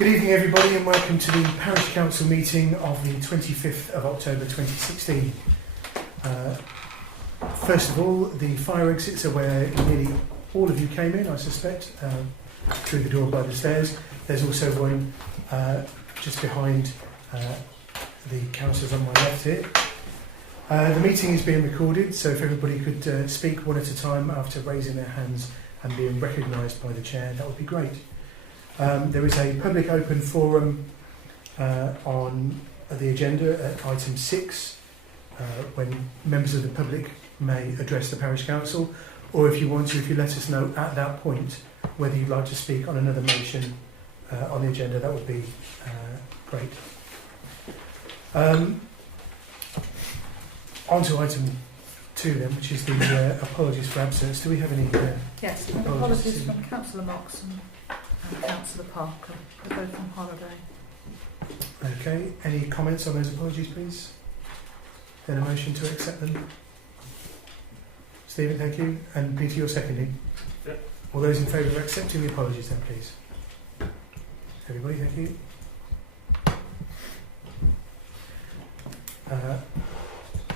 Good evening everybody and welcome to the Parish Council meeting of the 25th of October 2016. First of all, the fire exits are where nearly all of you came in, I suspect, through the door by the stairs. There's also one just behind the councillors on my left here. The meeting is being recorded, so if everybody could speak one at a time after raising their hands and being recognised by the chair, that would be great. There is a public open forum on the agenda at item 6 when members of the public may address the Parish Council, or if you want to, if you let us know at that point whether you'd like to speak on another motion on the agenda, that would be great. On to item 2 then, which is the apologies for absence. Do we have any yes, apologies from Councillor Moxon and Councillor Parker. They're both on holiday. Okay, any comments on those apologies please? Then a motion to accept them. Stephen, thank you. And Peter, you're seconding. Yep. All those in favour of accepting the apologies then please. Everybody, thank you.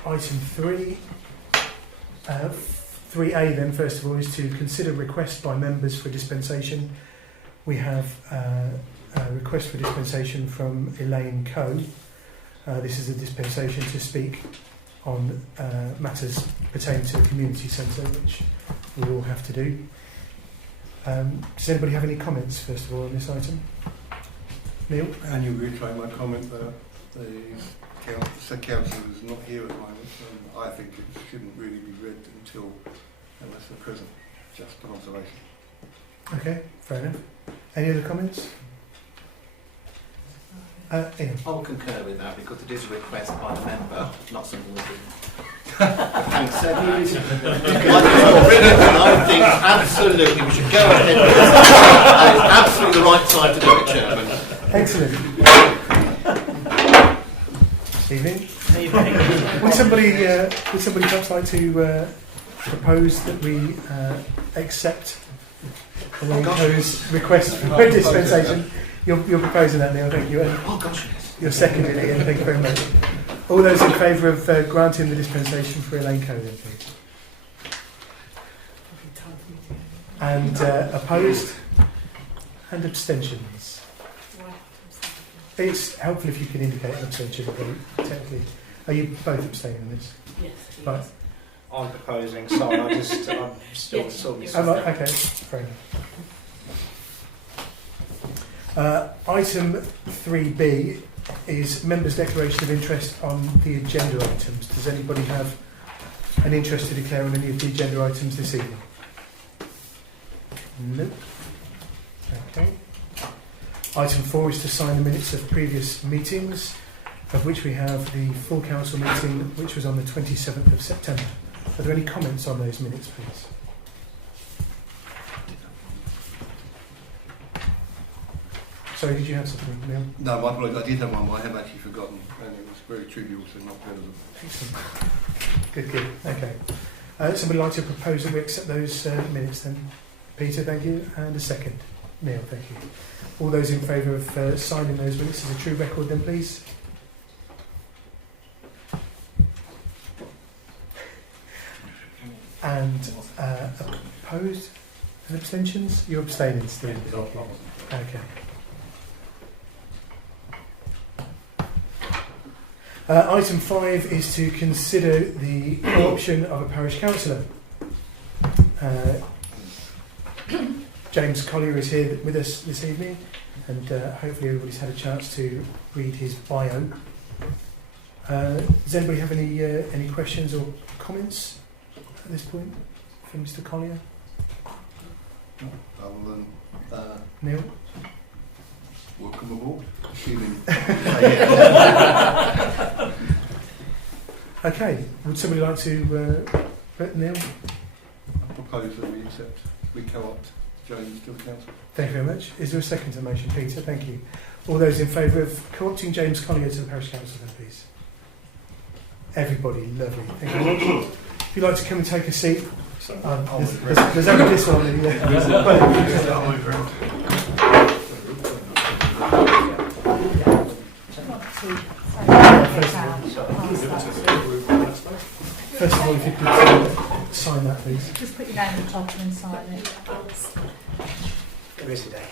Item 3, 3A then, first of all, is to consider requests by members for dispensation. We have a request for dispensation from Elaine Coe. This is a dispensation to speak on matters pertaining to the community centre, which we all have to do. Does anybody have any comments, first of all, on this item? Neil? And you reiterate my comment that the said council is not here at the moment, and I think it shouldn't really be read unless they're present. Just an observation. Okay, fair enough. Any other comments? Ian? I'll concur with that because it is a request by the member, not something that having said that, I think absolutely we should go ahead with this. That is absolutely the right time to do it, Chairman. Excellent. Evening. Would somebody perhaps like to propose that we accept Elaine Coe's request for dispensation? You're proposing that, Neil, thank you. And oh gosh, yes. You're seconding it, Ian, thank you very much. All those in favour of granting the dispensation for Elaine Coe then, please. And opposed? And abstentions? It's helpful if you can indicate an abstention, technically. Are you both abstaining on this? Yes. Right. I'm proposing, sorry, I'm still Okay, fair enough. Item 3B is members' declaration of interest on the agenda items. Does anybody have an interest to declare on any of the agenda items this evening? Nope. Okay. Item 4 is to sign the minutes of previous meetings, of which we have the full council meeting, which was on the 27th of September. Are there any comments on those minutes, please? Sorry, did you have something, Neil? No, my apologies. I did have one, but I have actually forgotten, and it was very trivial, so not relevant. Excellent. Good. Okay. Somebody like to propose that we accept those minutes then? Peter, thank you. And a second. Neil, thank you. All those in favour of signing those minutes as a true record then, please? And opposed and abstentions? You're abstaining, Steve? Okay. Item 5 is to consider the option of a parish councillor. James Collier is here with us this evening, and hopefully everybody's had a chance to read his bio. Does anybody have any questions or comments at this point for Mr. Collier? Other than Neil? welcome aboard. Assuming. Okay, would somebody like to Neil? I propose that we co-opt James to the council. Thank you very much. Is there a second to the motion, Peter? Thank you. All those in favour of co-opting James Collier to the parish council then, please? Everybody, lovely. Thank you very much. If you'd like to come and take a seat, there's only this one. to First of all, if you could sign that, please. just put your name at the top and then sign it. There is a day.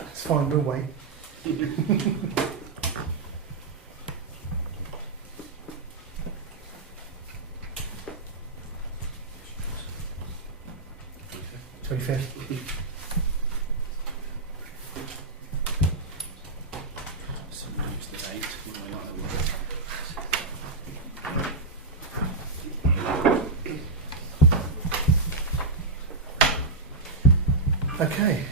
It's fine, we'll wait. Twenty-fifth. Okay.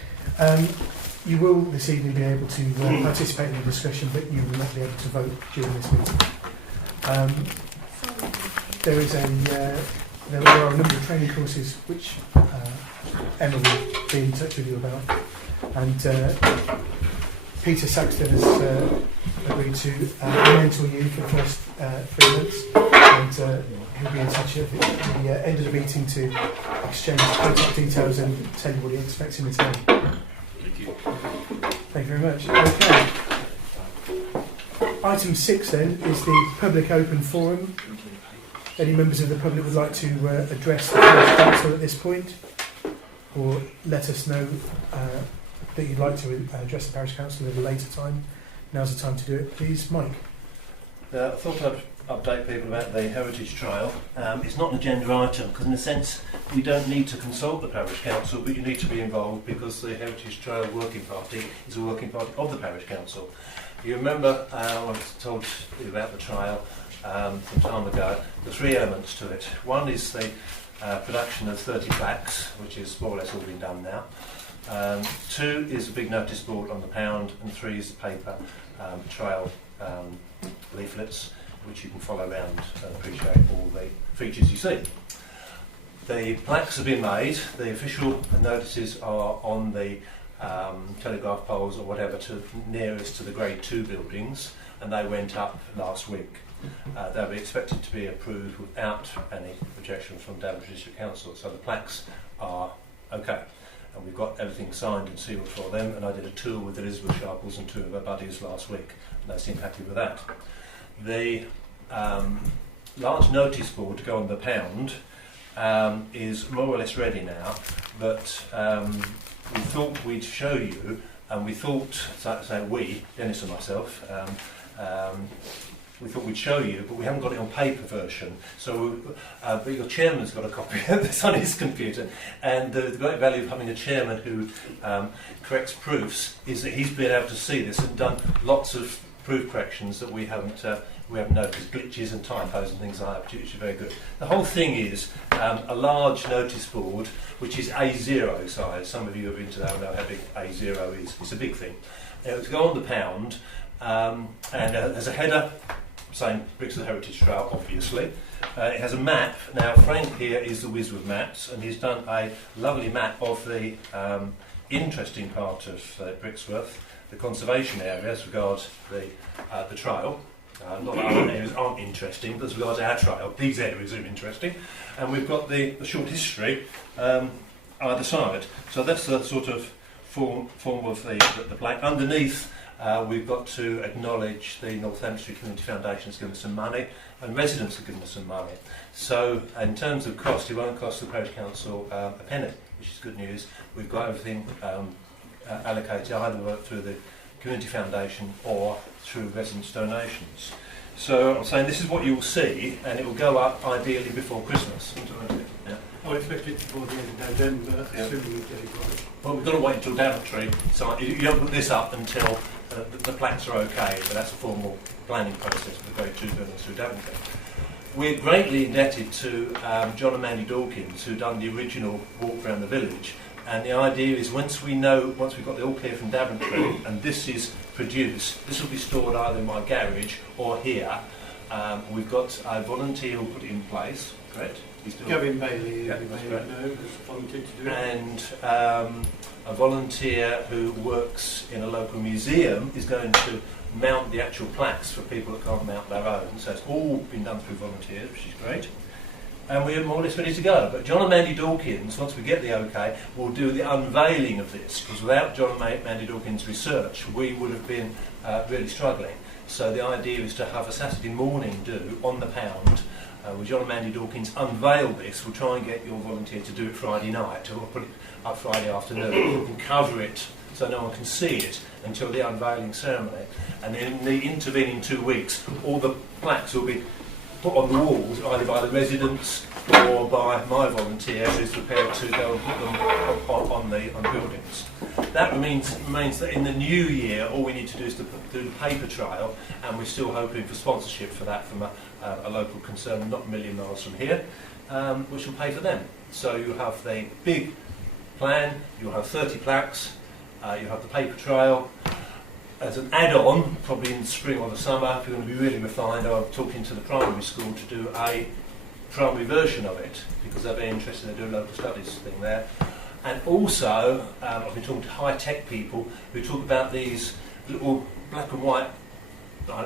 You will this evening be able to participate in the discussion, but you will not be able to vote during this meeting. There are a number of training courses which Emma will be in touch with you about, and Peter Saxton has agreed to mentor you for the first 3 months, and he'll be in touch at the end of the meeting to exchange contact details and tell you what he expects in return. Thank you. Thank you very much. Okay. Item 6 then is the public open forum. Any members of the public would like to address the Parish Council at this point, or let us know that you'd like to address the Parish Council at a later time. Now's the time to do it, please. Mike. I thought I'd update people about the Heritage Trail. It's not an agenda item because in a sense we don't need to consult the Parish Council, but you need to be involved because the Heritage Trail Working Party is a working party of the Parish Council. You remember I was told you about the trail some time ago. The 3 elements to it. One is the production of 30 plaques, which is more or less all been done now. 2 is a big notice board on the pound, and 3 is the paper trail leaflets, which you can follow around and appreciate all the features you see. The plaques have been made. The official notices are on the telegraph poles or whatever nearest to the Grade 2 buildings, and they went up last week. They'll be expected to be approved without any objection from Daventry District Council, so the plaques are okay. And we've got everything signed and sealed for them, and I did a tour with Elizabeth Sharples and 2 of her buddies last week, and they seem happy with that. The large notice board to go on the pound is more or less ready now, but we thought we'd show you, and we thought, we, Dennis and myself, we thought we'd show you, but we haven't got it on paper version. So, but your chairman's got a copy of this on his computer, and the great value of having a chairman who corrects proofs is that he's been able to see this and done lots of proof corrections that we haven't noticed, glitches and typos and things like that, which are very good. The whole thing is a large notice board, which is A0 size. Some of you have been to that know how big A0 is. It's a big thing. To go on the pound, and there's a header saying Brixworth Heritage Trail, obviously. It has a map. Now, Frank here is the whiz with maps, and he's done a lovely map of the interesting part of Brixworth, the conservation area as regards the trail. Not that other areas aren't interesting, but as regards our trail, these areas are interesting. And we've got the short history either side. So that's the sort of form of the plaque. Underneath, we've got to acknowledge the Northamptonshire Community Foundation has given us some money, and residents have given us some money. So in terms of cost, it won't cost the Parish Council a penny, which is good news. We've got everything allocated either through the Community Foundation or through residents' donations. So I'm saying this is what you'll see, and it will go up ideally before Christmas. Yeah. I expect it before the end of November, assuming we get it right. Well, we've got to wait until Daventry. So you don't put this up until the plaques are okay, but that's a formal planning process for the Grade 2 buildings through Daventry. We're greatly indebted to John and Mandy Dawkins, who've done the original walk around the village. And the idea is once we've got the all clear from Daventry and this is produced, this will be stored either in my garage or here. We've got a volunteer who'll put it in place, correct? Gavin Bailey, yeah, you may right. know, has volunteered to do it. And a volunteer who works in a local museum is going to mount the actual plaques for people that can't mount their own. So it's all been done through volunteers, which is great. and we're more or less ready to go. But John and Mandy Dawkins, once we get the OK, will do the unveiling of this, because without John and Mandy Dawkins' research, we would have been really struggling. So the idea is to have a Saturday morning do on the pound, with John and Mandy Dawkins unveil this. We'll try and get your volunteer to do it Friday night, or put it up Friday afternoon, and cover it so no one can see it until the unveiling ceremony. And in the intervening 2 weeks, all the plaques will be put on the walls, either by the residents or by my volunteer who's prepared to go and put them on the buildings. That means that in the new year, all we need to do is to do the paper trail, and we're still hoping for sponsorship for that from a local concern not a million miles from here, which will pay for them. So you have the big plan, you'll have 30 plaques, you have the paper trail. As an add-on, probably in the spring or the summer, if you're going to be really refined, I'm talking to the primary school to do a primary version of it, because they're very interested in doing a local studies thing there. And also, I've been talking to high-tech people who talk about these little black and white,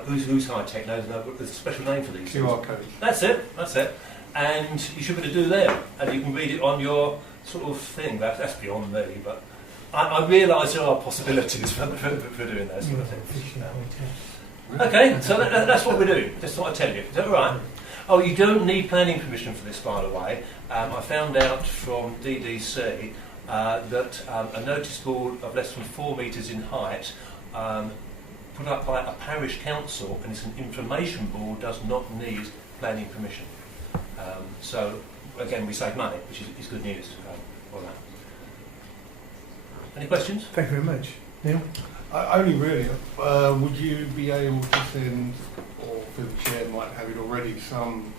who's high-tech knows, there's a special name for these. QR code. That's it. And you should be able to do them, and you can read it on your sort of thing. That's beyond me, but I realise there are possibilities for doing those sort of things. Okay, so that's what we're doing. Just thought I'd tell you. Is that all right? Oh, you don't need planning permission for this, by the way. I found out from DDC that a notice board of less than 4 metres in height, put up by a parish council, and it's an information board, does not need planning permission. So, again, we save money, which is good news for that. Any questions? Thank you very much. Neil? Only really, would you be able to send, or for the chair might have it already, some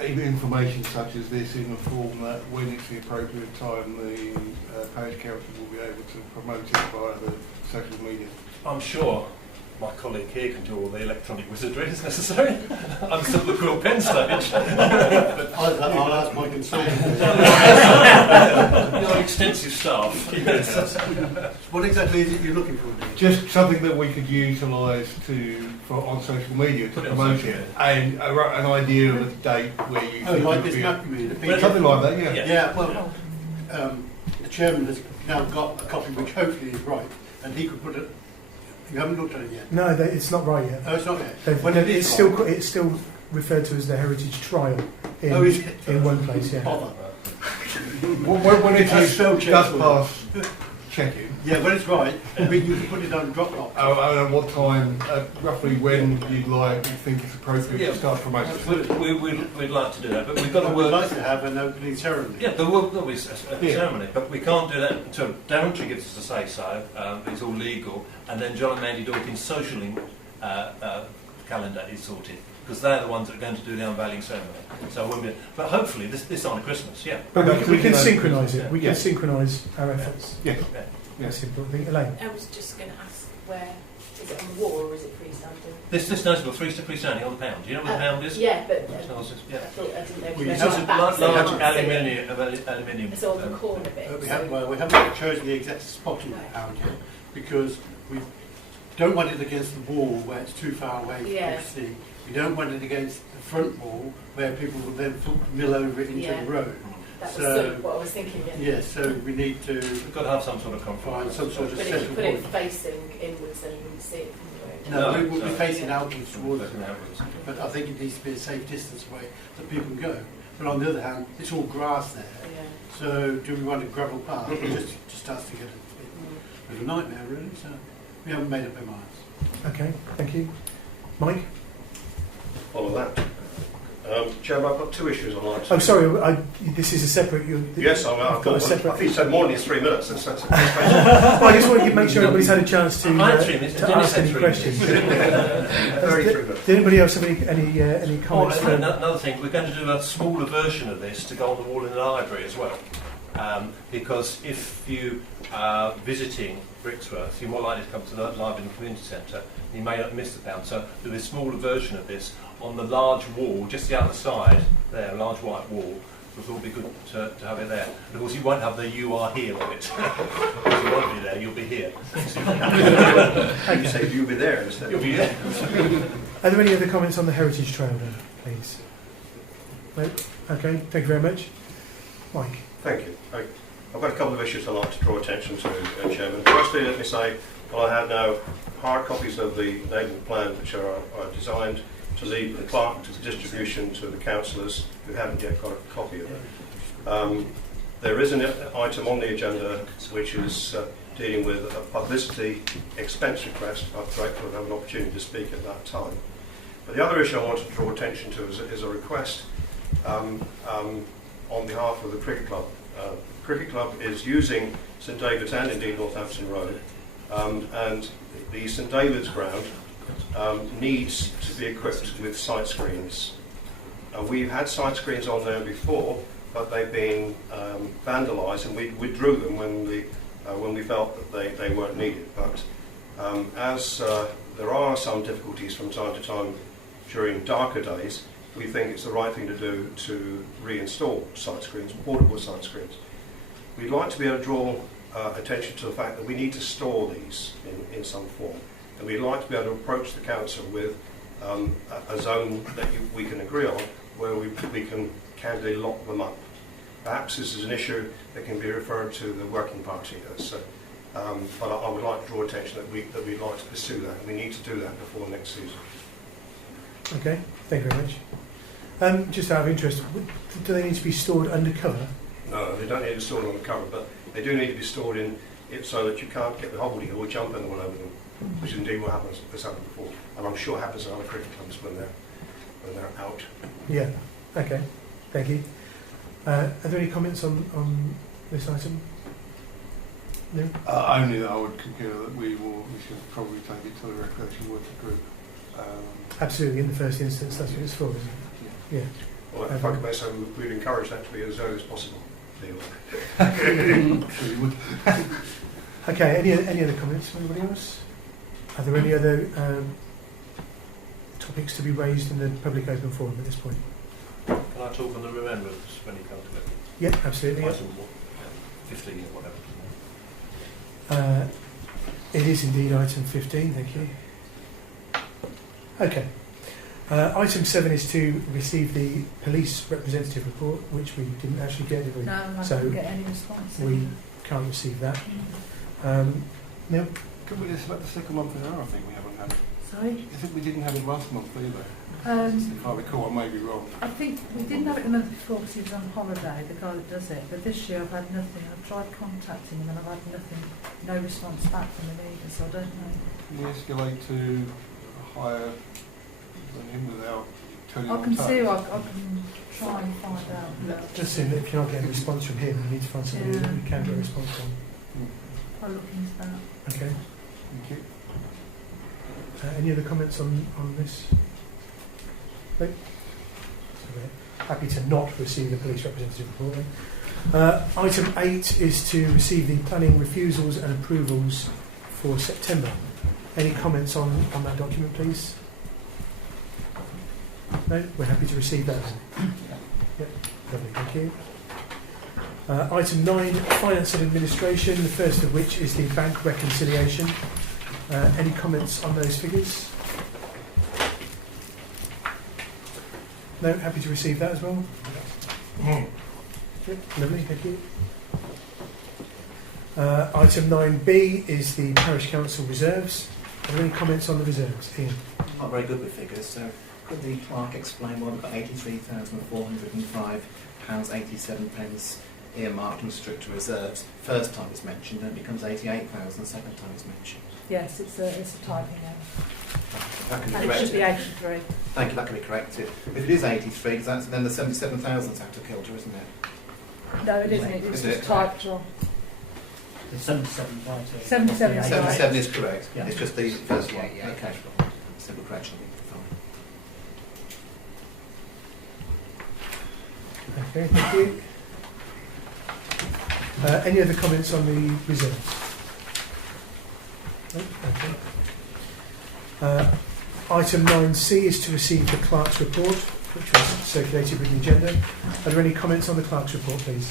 information such as this in the form that when it's the appropriate time the parish council will be able to promote it via the social media? I'm sure my colleague here can do all the electronic wizardry as necessary. I'm still at the quill pen stage. I'll ask my consultant. Your extensive staff. What exactly is it you're looking for, Dean? Just something that we could utilise on social media to Put it on promote social it, and an idea of a date where you think Like it would this be map you mean? something like that, yeah. Yeah, well, the chairman has now got a copy which hopefully is right, and he could put it. You haven't looked at it yet? No, it's not right yet. Oh, it's not yet? When It's still referred to as the Heritage Trial in one place, yeah. Bother. When it That's spell check does for pass checking, Yeah, when it's right, you can put it on Dropbox. and what time, roughly when you think it's appropriate to start promoting it? We'd like to do that, but we've got to I would work. like to have an opening ceremony. Yeah, there'll be a ceremony, but we can't do that until Daventry gives us a say-so. It's all legal, and then John and Mandy Dawkins' social calendar is sorted, because they're the ones that are going to do the unveiling ceremony. So, but hopefully this on Christmas, yeah. But we can synchronise it. Yeah. We can synchronise our efforts. Yeah. That's the important thing. Elaine? I was just going to ask, where is it on the wall or is it freestanding? This notable freestanding on the pound. Do you know what the pound is? Yeah, but Yeah. I didn't know if We you It's have just a meant back, so I large can't see it. aluminium. It's on the corner bit. We so- haven't chosen the exact spot in the pound yet, because we don't want it against the wall where it's too far away for people Yeah. to see. We don't want it against the front wall where people will then mill over it into Yeah. the road. That was So- sort of what I was thinking. Yeah. Yes, so we need to We've got to have some sort of find compromise. some sort of But if central you put it point. facing inwards, then you wouldn't see it from the road. No, we would so- be facing outwards towards it. Facing outwards. But I think it needs to be a safe distance away that people can go. But on the other hand, it's all grass there. Yeah. So do we want a gravel path? It just starts to get a bit of a nightmare, really. So we haven't made up our minds. Okay, thank you. Mike? Follow that. Chairman, I've got two issues I'd like to... I'm sorry, this is a separate... Yes, I've got a got separate... I think you said more than 3 minutes. Well, I just want to make sure everybody's had a chance to ask any questions. Very 3 minutes. Did anybody else have any comments? Another thing, we're going to do a smaller version of this to go on the wall in the library as well. Because if you are visiting Brixworth, you're more likely to come to the library in the community centre. You may not miss the pound. So there'll be a smaller version of this on the large wall, just the other side there, a large white wall. We thought it would be good to have it there. And of course, you won't have the "you are here" of it. Because you won't be there, you'll be here. You say you'll be there instead. You'll be there. Are there any other comments on the Heritage Trail then, please? No? Okay, thank you very much. Mike? Thank you. I've got a couple of issues I'd like to draw attention to, Chairman. Firstly, let me say, well, I have now hard copies of the neighbourhood plan which are designed to leave the clerk to distribution to the councillors who haven't yet got a copy of it. There is an item on the agenda which is dealing with a publicity expense request. I'm grateful to have an opportunity to speak at that time. But the other issue I want to draw attention to is a request on behalf of the cricket club. Cricket club is using St David's and indeed Northampton Road, and the St David's ground needs to be equipped with sight screens. We've had sight screens on there before, but they've been vandalised, and we withdrew them when we felt that they weren't needed. But as there are some difficulties from time to time during darker days, we think it's the right thing to do to reinstall sight screens, portable sight screens. We'd like to be able to draw attention to the fact that we need to store these in some form, and we'd like to be able to approach the council with a zone that we can agree on where we can candidly lock them up. Perhaps this is an issue that can be referred to the working party as, but I would like to draw attention that we'd like to pursue that, and we need to do that before next season. Okay, thank you very much. Just out of interest, do they need to be stored under cover? No, they don't need to be stored on the cover, but they do need to be stored in it so that you can't get the hobbledehoy or jump anyone over them, which is indeed what happens. Has happened before, and I'm sure happens in other cricket clubs when they're out. Yeah. Okay. Thank you. Are there any comments on this item? No. Only that I would concur that we should probably take it to the recreation working group. Absolutely. In the first instance, that's what it's for, isn't it? Yeah. Well, if I could make so, we'd encourage that to be as early as possible. Okay, any other comments from anybody else? Are there any other topics to be raised in the public open forum at this point? Can I talk on the remembrance when you come to it? Yeah, absolutely. Item 15 or whatever. It is indeed item 15, thank you. Okay. Item 7 is to receive the police representative report, which we didn't actually get, did we? No, I So didn't get any response. we can't receive that. Neil? Could we just about the second month in a row? I think we haven't had it. Sorry? I think we didn't have it last month either. If I recall, I may be wrong. I think we didn't have it the month before because he was on holiday, the guy that does it. But this year I've had nothing. I've tried contacting him and I've had nothing, no response back from him either, so I don't know. Can you escalate to a higher than him without turning I on can touch? see, I can try and find out. Just saying that if you're not getting a response from him, you need to find somebody that you can get a response from. I'll look into that. Okay. Thank you. Any other comments on this? No? So we're happy to not receive the police representative report then. Item 8 is to receive the planning refusals and approvals for September. Any comments on that document, please? No? We're happy to receive that. Yep, lovely, thank you. Item 9, finance and administration, the first of which is the bank reconciliation. Any comments on those figures? No, happy to receive that as well. Yep, lovely, thank you. Item 9B is the parish council reserves. Are there any comments on the reserves? Ian? Not very good with figures, so could the clerk explain why we've got £83,405.87 earmarked and strict to reserves? First time it's mentioned, then it becomes 88,000, second time it's mentioned. Yes, it's a typing error. That can be And it should be corrected. 83. Thank you, that can be corrected. If it is 83, then the 77,000's out of kilter, isn't it? No, it isn't. It's Is just it? typed wrong. The 77 right. 77 is right. 77 is correct. Yeah. It's just the first one. Yeah, Okay. Simple correction. Fine. Okay, thank you. Any other comments on the reserves? No? Okay. Item 9C is to receive the clerk's report, which was circulated with the agenda. Are there any comments on the clerk's report, please?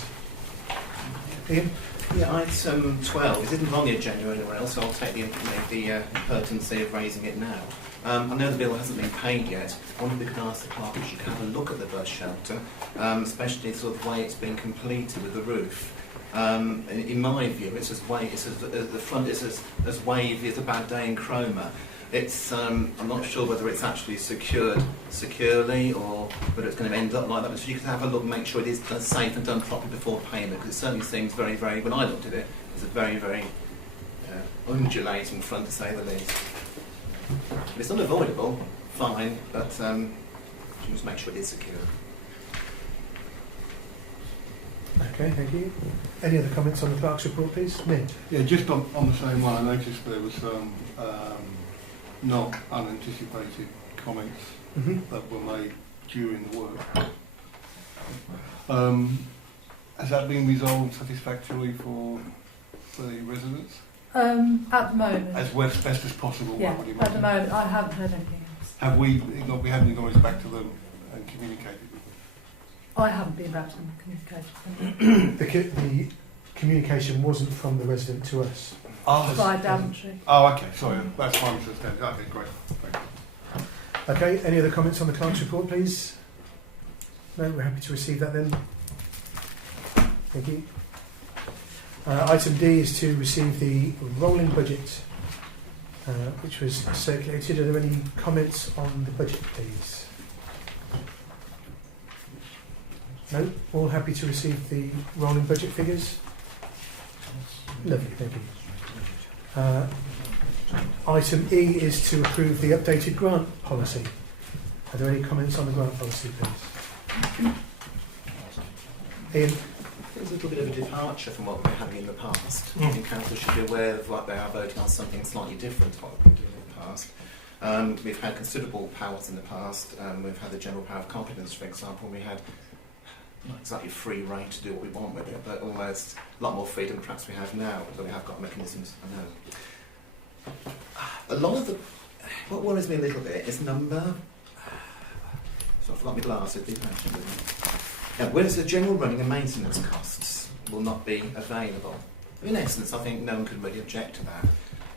Ian? Yeah, item 12. It isn't on the agenda anywhere else, so I'll take the pertinency of raising it now. I know the bill hasn't been paid yet. I wonder if we could ask the clerk if she could have a look at the bus shelter, especially the sort of way it's been completed with the roof. In my view, it's as the front is as wavy as a bad day in chroma. It's I'm not sure whether it's actually secured securely or whether it's going to end up like that. But you could have a look and make sure it is done safe and done properly before payment, because it certainly seems very, very. When I looked at it, it's a very, very undulating front, to say the least. But it's unavoidable, fine, but you must make sure it is secure. Okay, thank you. Any other comments on the clerk's report, please? Mint. Yeah, just on the same line, I noticed there was some not unanticipated comments that were made during the work. Has that been resolved satisfactorily for the residents? At the moment. As best as possible, Yeah, I would at imagine. the moment I haven't heard anything else. Have we haven't acknowledged back to them and communicated with them? I haven't been back to them and communicated with them. The communication wasn't from the resident to us. By Daventry. Oh, okay, sorry, that's my misunderstanding. Okay, great. Thank you. Okay, any other comments on the clerk's report, please? No, we're happy to receive that then. Thank you. Item D is to receive the rolling budget, which was circulated. Are there any comments on the budget, please? No? All happy to receive the rolling budget figures? Lovely, thank you. Item E is to approve the updated grant policy. Are there any comments on the grant policy, please? Ian? It's a little bit of a departure from what we've been having in the past. I think council should be aware of what they are voting on, something slightly different to what we've been doing in the past. We've had considerable powers in the past. We've had the general power of competence, for example. We had not exactly free rein to do what we want with it, but almost a lot more freedom than perhaps we have now, but we have got mechanisms, I know. A lot of what worries me a little bit is number. So I forgot my glasses, be patient with me. Whereas the general running and maintenance costs will not be available. In essence, I think no one could really object to that.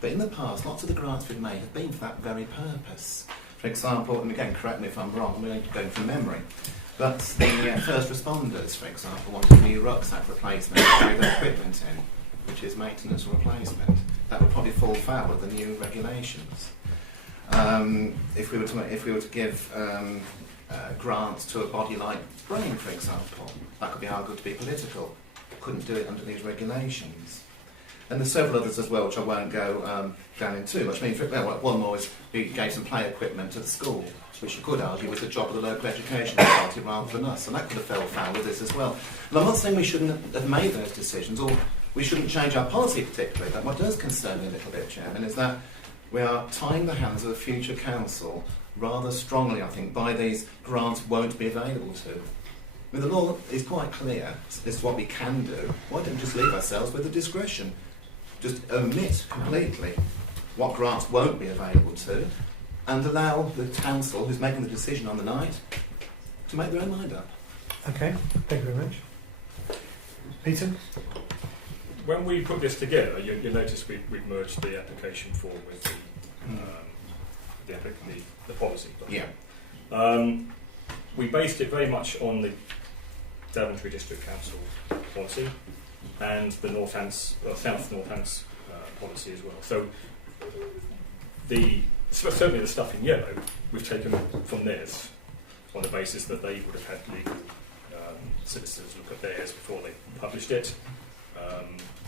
But in the past, lots of the grants we've made have been for that very purpose. For example, and again, correct me if I'm wrong, we're going from memory, but the first responders, for example, wanted a new rucksack replacement to carry their equipment in, which is maintenance or replacement. That would probably fall foul of the new regulations. If we were to give grants to a body like Brain, for example, that could be argued to be political. Couldn't do it under these regulations. And there's several others as well, which I won't go down in too much. I mean, one more is we gave some play equipment to the school, which you could argue was the job of the local education authority rather than us, and that could have fell foul with this as well. And I'm not saying we shouldn't have made those decisions, or we shouldn't change our policy particularly, but what does concern me a little bit, Chairman, is that we are tying the hands of the future council rather strongly, I think, by these grants won't be available to. I mean, the law is quite clear as to what we can do. Why don't we just leave ourselves with the discretion? Just omit completely what grants won't be available to and allow the council, who's making the decision on the night, to make their own mind up. Okay, thank you very much. Peter? When we put this together, you notice we've merged the application form with the policy. Yeah. We based it very much on the Daventry District Council policy and the South Northants policy as well. So certainly the stuff in yellow we've taken from theirs on the basis that they would have had legal solicitors look at theirs before they published it,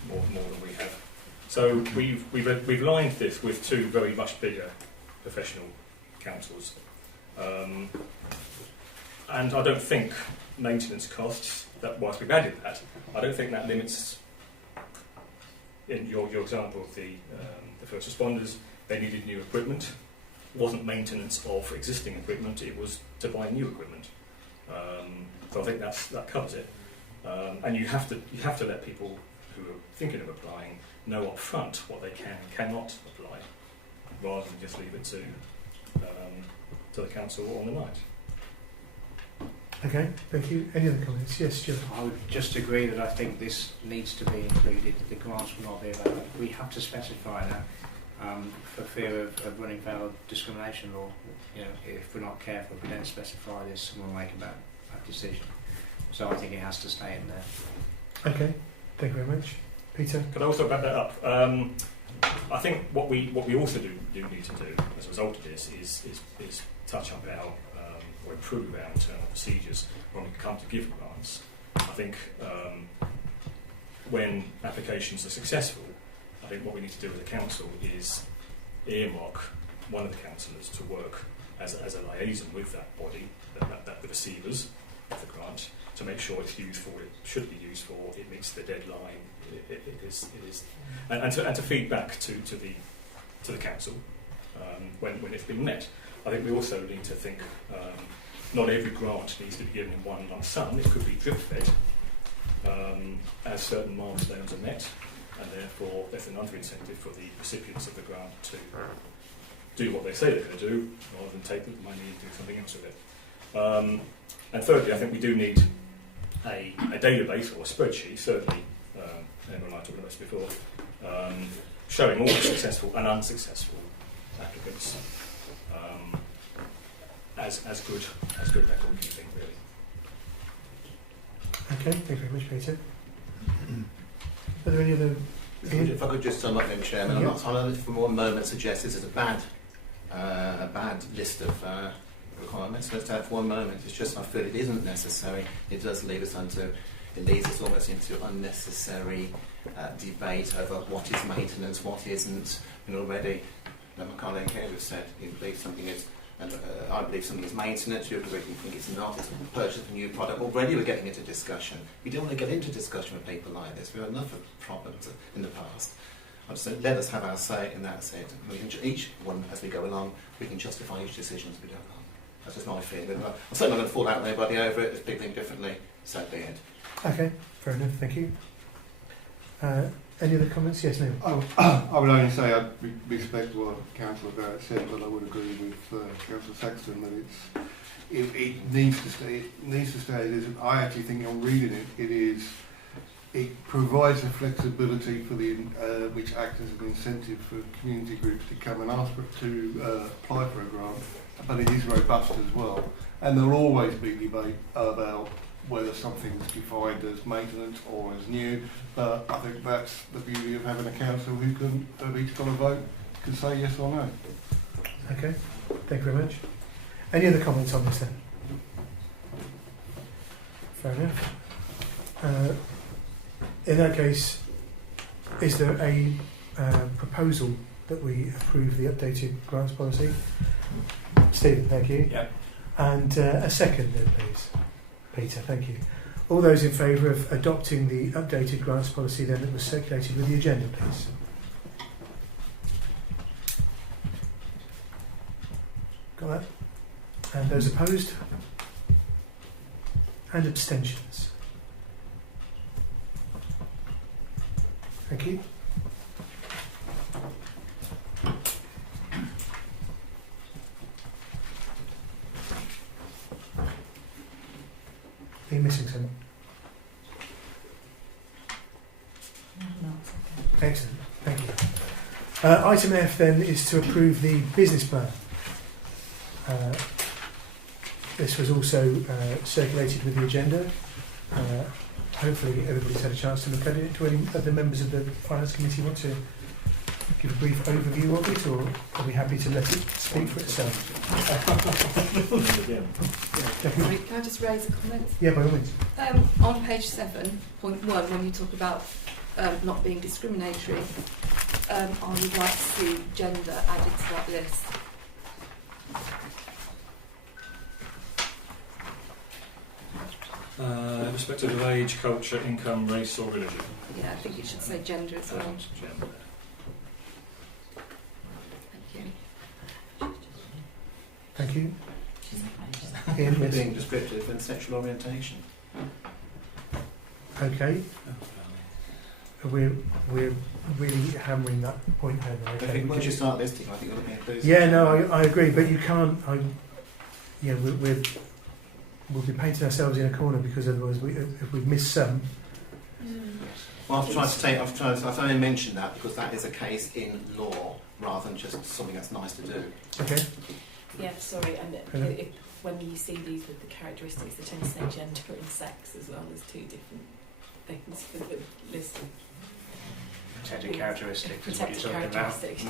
more than we have. So we've lined this with two very much bigger professional councils. And I don't think maintenance costs, that whilst we've added that, I don't think that limits, in your example of the first responders, they needed new equipment. It wasn't maintenance of existing equipment, it was to buy new equipment. So I think that covers it. And you have to let people who are thinking of applying know up front what they can and cannot apply, rather than just leave it to the council on the night. Okay, thank you. Any other comments? Yes, Stuart. I would just agree that I think this needs to be included. The grants will not be available. We have to specify that for fear of running foul of discrimination law. You know, if we're not careful, if we don't specify this, someone will make a bad decision. So I think it has to stay in there. Okay, thank you very much. Peter? Could I also back that up? I think what we also do need to do as a result of this is touch up our or improve our internal procedures when we come to give grants. I think when applications are successful, I think what we need to do as a council is earmark one of the councillors to work as a liaison with that body, that the receivers of the grant, to make sure it's used for what it should be used for, it meets the deadline, it is, and to feed back to the council when it's been met. I think we also need to think not every grant needs to be given in one lump sum. It could be drip fed as certain milestones are met, and therefore there's another incentive for the recipients of the grant to do what they say they're going to do, rather than take the money and do something else with it. And thirdly, I think we do need a database or a spreadsheet, certainly, Emma and I talked about this before, showing all the successful and unsuccessful applicants as good record keeping, really. Okay, thank you very much, Peter. Are there any other... If I could just sum up then, Chairman, Yeah. I'm not going to for one moment suggest this is a bad list of requirements. Let's have one moment. It's just I feel it isn't necessary. It does lead us it leads us almost into unnecessary debate over what is maintenance, what isn't. And already, my colleague here has said he believes something is, and I believe something is maintenance. You think it's not. It's a purchase of a new product. Already we're getting into discussion. We don't want to get into discussion with people like this. We've had enough of problems in the past. I just said, let us have our say, and that's it. We can each one, as we go along, we can justify each decision as we go along. That's just my feeling. I'm certainly not going to fall out with anybody over it. If people think differently, so be it. Okay, fair enough, thank you. Any other comments? Yes, Neil? I would only say I'd respect what Councillor Barrett said, but I would agree with Councillor Saxton that it needs to stay. It needs to stay as is. I actually think on reading it provides a flexibility for the which acts as an incentive for community groups to come and ask to apply for a grant, but it is robust as well. And there'll always be debate about whether something's defined as maintenance or as new, but I think that's the beauty of having a council who can, have each got a vote, can say yes or no. Okay, thank you very much. Any other comments on this then? Fair enough. In that case, is there a proposal that we approve the updated grants policy? Stephen, thank you. Yeah. And a second then, please. Peter, thank you. All those in favour of adopting the updated grants policy then that was circulated with the agenda, please. Got that? And those opposed? And abstentions? Thank you. Are you missing something? No, it's okay. Excellent, thank you. Item F then is to approve the business plan. This was also circulated with the agenda. Hopefully everybody's had a chance to look at it. Do any of the members of the Finance Committee want to give a brief overview of it, or are we happy to let it speak for itself? Sorry, can I just raise a comment? Yeah, by all means. On page 7.1, when you talk about not being discriminatory, I would like to see gender added to that list. Irrespective of age, culture, income, race or religion. Yeah, I think it should say gender as well. Gender. Thank you. Thank you. Ian, yes. Being descriptive and sexual orientation. Okay. We're really hammering that point home. I Okay. think once you start listing, I think you're looking at those. Yeah, no, I agree, but you can't. We're we'll be painting ourselves in a corner because otherwise, if we've missed some, Well, I've only mentioned that because that is a case in law rather than just something that's nice to do. okay. Yeah, sorry, and Hello. when you see these with the characteristics, they tend to say gender and sex as well as two different things for the list. Protected characteristics is what you're Protected talking about. characteristics.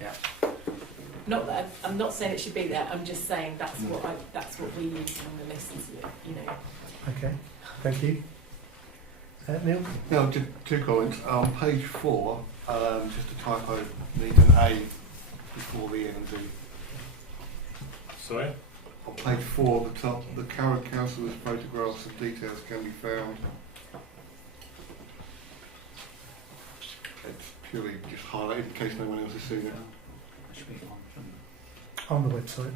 Yeah. Not that I'm not saying it should be there. I'm just saying that's what we use on the list. You know. Okay, thank you. Neil? No, just 2 comments. On page 4, just a typo, needs an A before the N and D. Sorry? On page 4 at the top, the current councillor's photographs and details can be found. It's purely just highlighted in case no one else has seen it. On the website.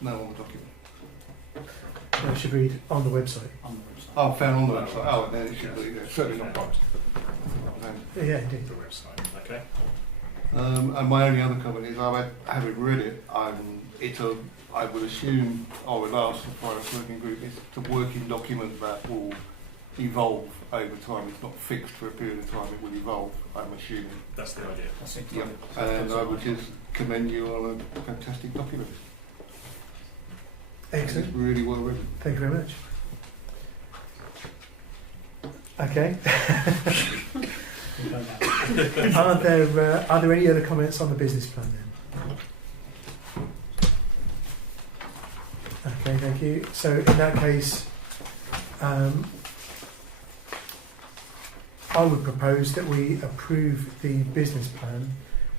No, on the document. No, it should read on the website. Oh, found on the website. Oh, then it should be there. Certainly not right. Yeah, indeed. The website. Okay. And my only other comment is, having read it, I would assume, I would ask the Forest Working Group, it's a working document that will evolve over time. It's not fixed for a period of time, it will evolve, I'm assuming. That's the idea. That's it. Yeah. And I would just commend you on a fantastic document. Excellent. It's really well written. Thank you very much. Okay. Are there any other comments on the business plan then? Okay, thank you. So in that case, I would propose that we approve the business plan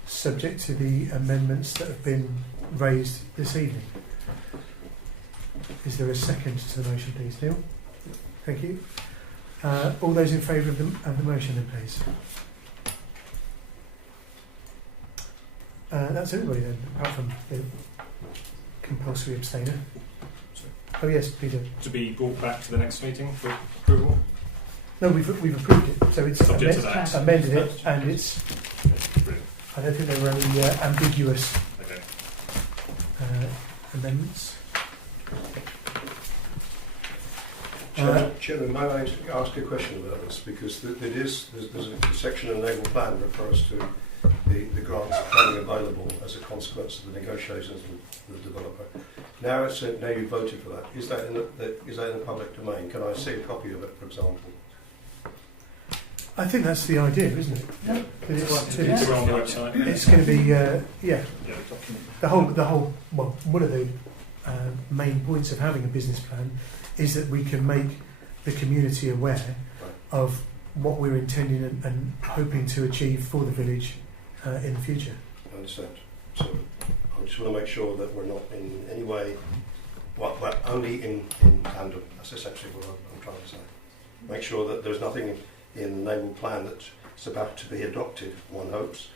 subject to the amendments that have been raised this evening. Is there a second to the motion, please, Neil? Thank you. All those in favour of the motion, then, please. That's everybody then, apart from the compulsory abstainer. Oh yes, Peter. To be brought back to the next meeting for approval? No, we've approved it, so it's Subject to that. amended it, and it's. Brilliant. I don't think there were any ambiguous Okay. amendments. Chairman, may I ask a question about this? Because there's a section in the naval plan that refers to the grants becoming available as a consequence of the negotiations with the developer. Now you voted for that. Is that in the public domain? Can I see a copy of it, for example? I think that's the idea, isn't it? Yeah. It's on the website. It's going to be yeah. Yeah. The whole. Well, one of the main points of having a business plan is that we can make the community aware of what we're intending and hoping to achieve for the village in the future. I understand. So I just want to make sure that we're not in any way, well only in tandem. That's essentially what I'm trying to say. Make sure that there's nothing in the naval plan that's about to be adopted, one hopes,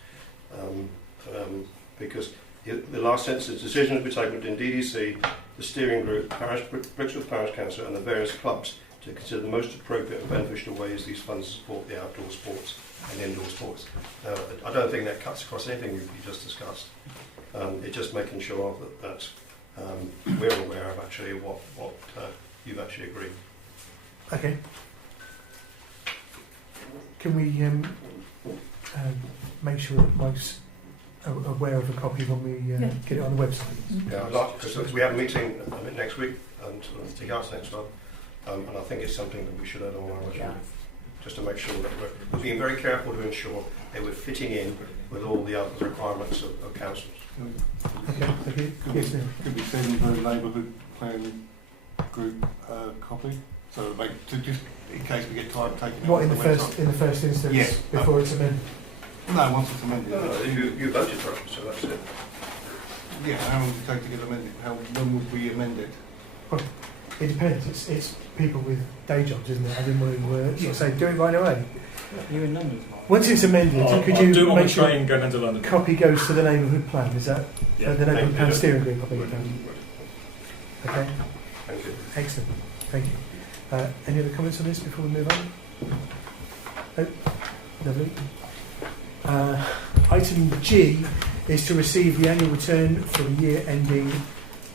because the last sentence, the decision has been taken within DDC, the steering group, Brixworth Parish Council and the various clubs to consider the most appropriate and beneficial ways these funds support the outdoor sports and indoor sports. Now, I don't think that cuts across anything you just discussed. It's just making sure that we're aware of actually what you've actually agreed. Okay. Can we make sure that Mike's aware of a copy when we get it on the website? Yeah, because we have a meeting next week and the house next month, and I think it's something that we should add on our agenda, just to make sure that we're being very careful to ensure that we're fitting in with all the other requirements of councils. Okay, thank you. Could we send the neighbourhood plan group copy? So just in case we get time taking it. What in the first instance? Yes. Before it's amended. No, once it's amended. You voted for it, so that's it. Yeah, how long does it take to get amended? When would we amend it? Well, it depends. It's people with day jobs, isn't it? I didn't want to sort of say do it right away. You're in London. Once it's amended, could you do it on make the sure train going into London? copy goes to the neighbourhood plan? Is that the neighbourhood plan steering group? I beg your pardon. Okay. Thank you. Excellent. Thank you. Any other comments on this before we move on? Oh, lovely. Item G is to receive the annual return for the year ending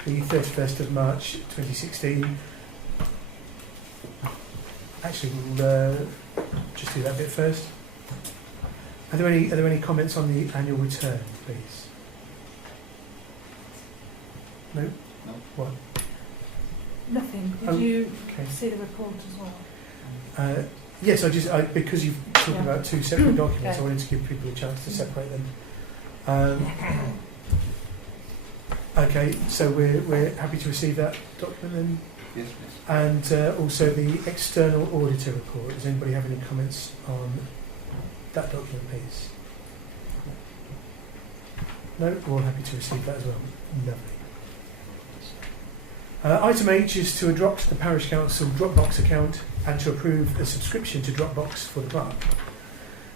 the 31st of March 2016. Actually, we'll just do that bit first. Are there any comments on the annual return, please? No? No. What? Nothing. Did Oh, you okay. see the report as well? Yes, because you've talked Yeah. about two separate documents, Okay. I wanted to give people a chance to separate them. Okay, so we're happy to receive that document then? Yes, please. And also the external auditor report. Does anybody have any comments on that document, please? No? We're all happy to receive that as well. Lovely. Item H is to adopt the Parish Council Dropbox account and to approve a subscription to Dropbox for the clerk.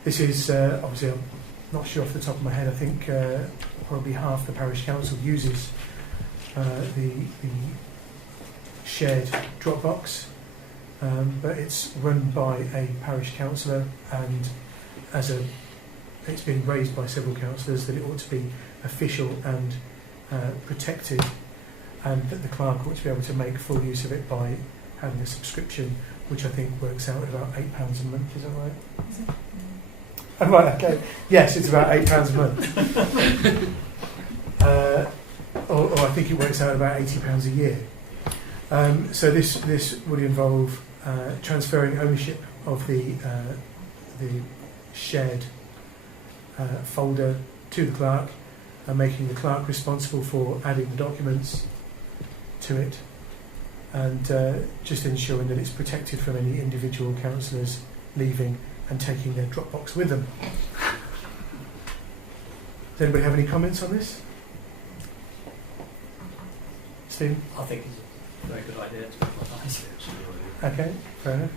This is, obviously, I'm not sure off the top of my head, I think probably half the Parish Council uses the shared Dropbox, but it's run by a parish councillor, and it's been raised by several councillors that it ought to be official and protected, and that the clerk ought to be able to make full use of it by having a subscription, which I think works out at about £8 a month. Is that right? Is it? Oh, right. Okay. Yes, it's about £8 a month. Or I think it works out at about £80 a year. So this would involve transferring ownership of the shared folder to the clerk and making the clerk responsible for adding the documents to it, and just ensuring that it's protected from any individual councillors leaving and taking their Dropbox with them. Does anybody have any comments on this? Stephen? I think it's a very good idea to advertise it. Okay, fair enough.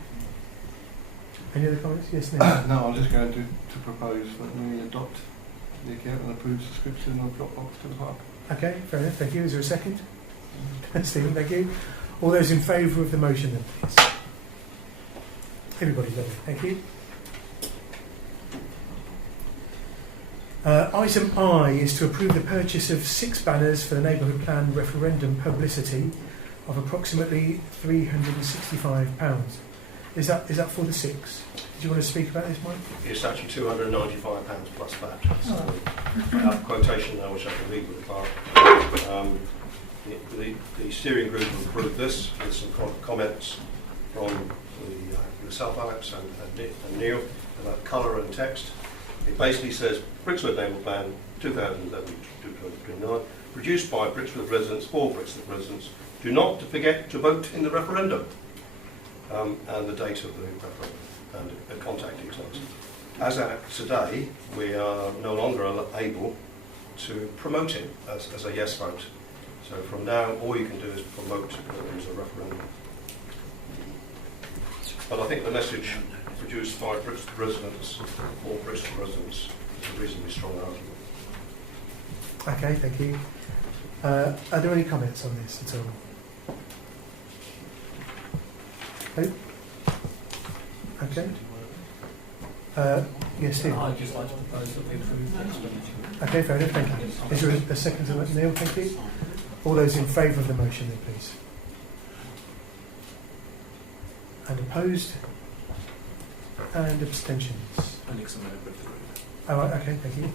Any other comments? Yes, Nick? No, I'm just going to propose that we adopt the account and approve subscription of Dropbox to the park. Okay, fair enough. Thank you. Is there a second? Stephen, thank you. All those in favour of the motion then, please. Everybody, lovely. Thank you. Item I is to approve the purchase of 6 banners for the neighbourhood plan referendum publicity of approximately £365. Is that for the 6? Do you want to speak about this, Mike? It's actually £295 plus VAT. So I have a quotation now which I can read with the clerk. The steering group have approved this with some comments from yourself, Alex, and Neil about colour and text. It basically says Brixworth Naval Plan 2011-2029, produced by Brixworth residents for Brixworth residents. Do not forget to vote in the referendum. And the date of the referendum and the contact details. As at today, we are no longer able to promote it as a yes vote. So from now, all you can do is promote that there is a referendum. But I think the message produced by Brixworth residents or Bristol residents is a reasonably strong argument. Okay, thank you. Are there any comments on this at all? No? Okay. Yes, Steve. I'd just like to propose that we approve the expenditure. Okay, fair enough, thank you. Is there a second to that, Neil? Thank you. All those in favour of the motion then, please. And opposed? And abstentions? Oh, right, okay, thank you.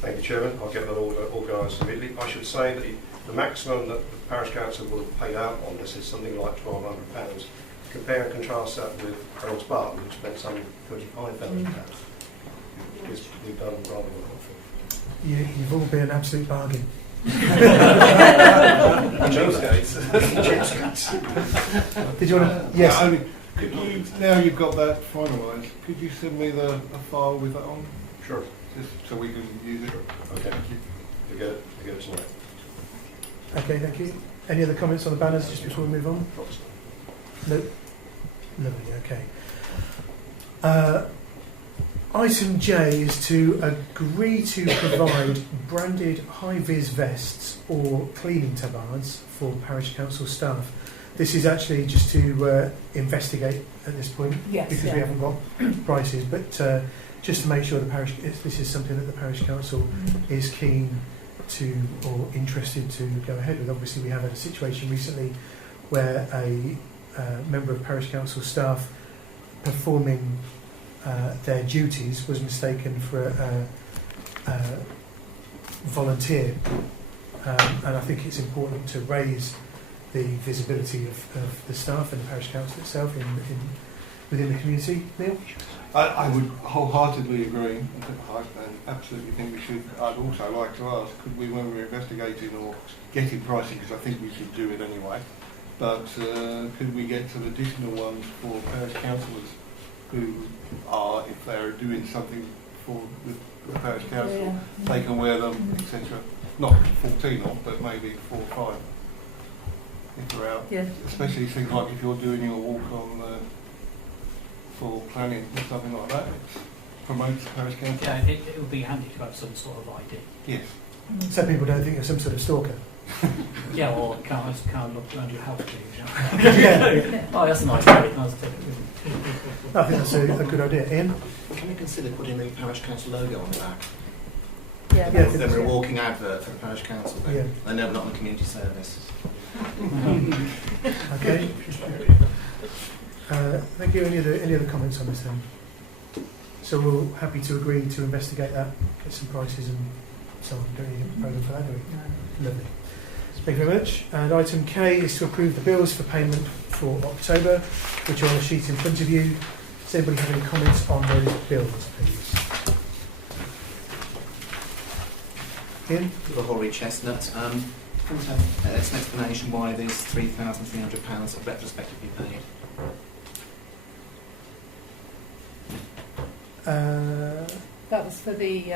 Thank you, Chairman. I'll get that organised immediately. I should say that the maximum that the Parish Council will have paid out on this is something like £1,200. Compare and contrast that with Harold's Barton, who spent some £35,000. We've done rather well. You've all been an absolute bargain. Did you want to? Yes. Could you, now you've got that finalised, could you send me a file with that on? Sure. Just so we can use it. Okay. Thank you. You get it tonight. Okay, thank you. Any other comments on the banners just before we move on? No. Lovely. Okay. Item J is to agree to provide branded high-vis vests or cleaning tabards for parish council staff. This is actually just to investigate at this point, Yes, because yeah. we haven't got prices, but just to make sure this is something that the parish council is keen to or interested to go ahead with. Obviously, we have had a situation recently where a member of parish council staff performing their duties was mistaken for a volunteer, and I think it's important to raise the visibility of the staff and the parish council itself within the community. Neil? I would wholeheartedly agree, and absolutely think we should. I'd also like to ask, could we, when we're investigating or getting pricing, because I think we should do it anyway, but could we get some additional ones for parish councillors who are, if they're doing something with the parish council, they can wear them, etc. Not 14 off, but maybe 4 or 5 if they're out. Yeah. Especially things like if you're doing your walk on for planning or something like that, it promotes the parish council. Yeah, it would be handy to have some sort of ID. Yes. So people don't think you're some sort of stalker. Yeah, or can't look around your house, please. Yeah. Oh, that's a nice idea. Nice tip. I think that's a good idea. Ian? Can we consider putting the parish council logo on the back? Yeah. Yeah. Then we're a walking advert for the parish council. Then. Yeah. I know we're not on the community service. Okay. Thank you. Any other comments on this then? So we're happy to agree to investigate that, get some prices and so on. Don't need a program for that, do we? Lovely. Thank you very much. And item K is to approve the bills for payment for October, which are on the sheet in front of you. Does anybody have any comments on those bills, please? Ian? The Horry Chestnut. Can we have some explanation why these £3,300 are retrospectively paid? That was for the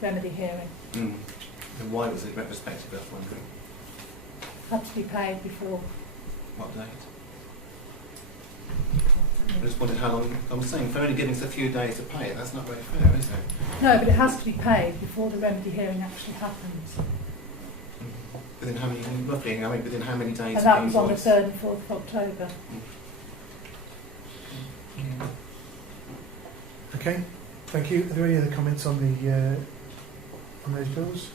remedy hearing. And why was it retrospective? I was wondering. Had to be paid before. What date? I just wondered how long. I'm saying for only giving us a few days to pay it, that's not very fair, is it? No, but it has to be paid before the remedy hearing actually happens. Within how many, roughly, I mean, within how many days? And that was on the 3rd and 4th of October. Okay, thank you. Are there any other comments on those bills?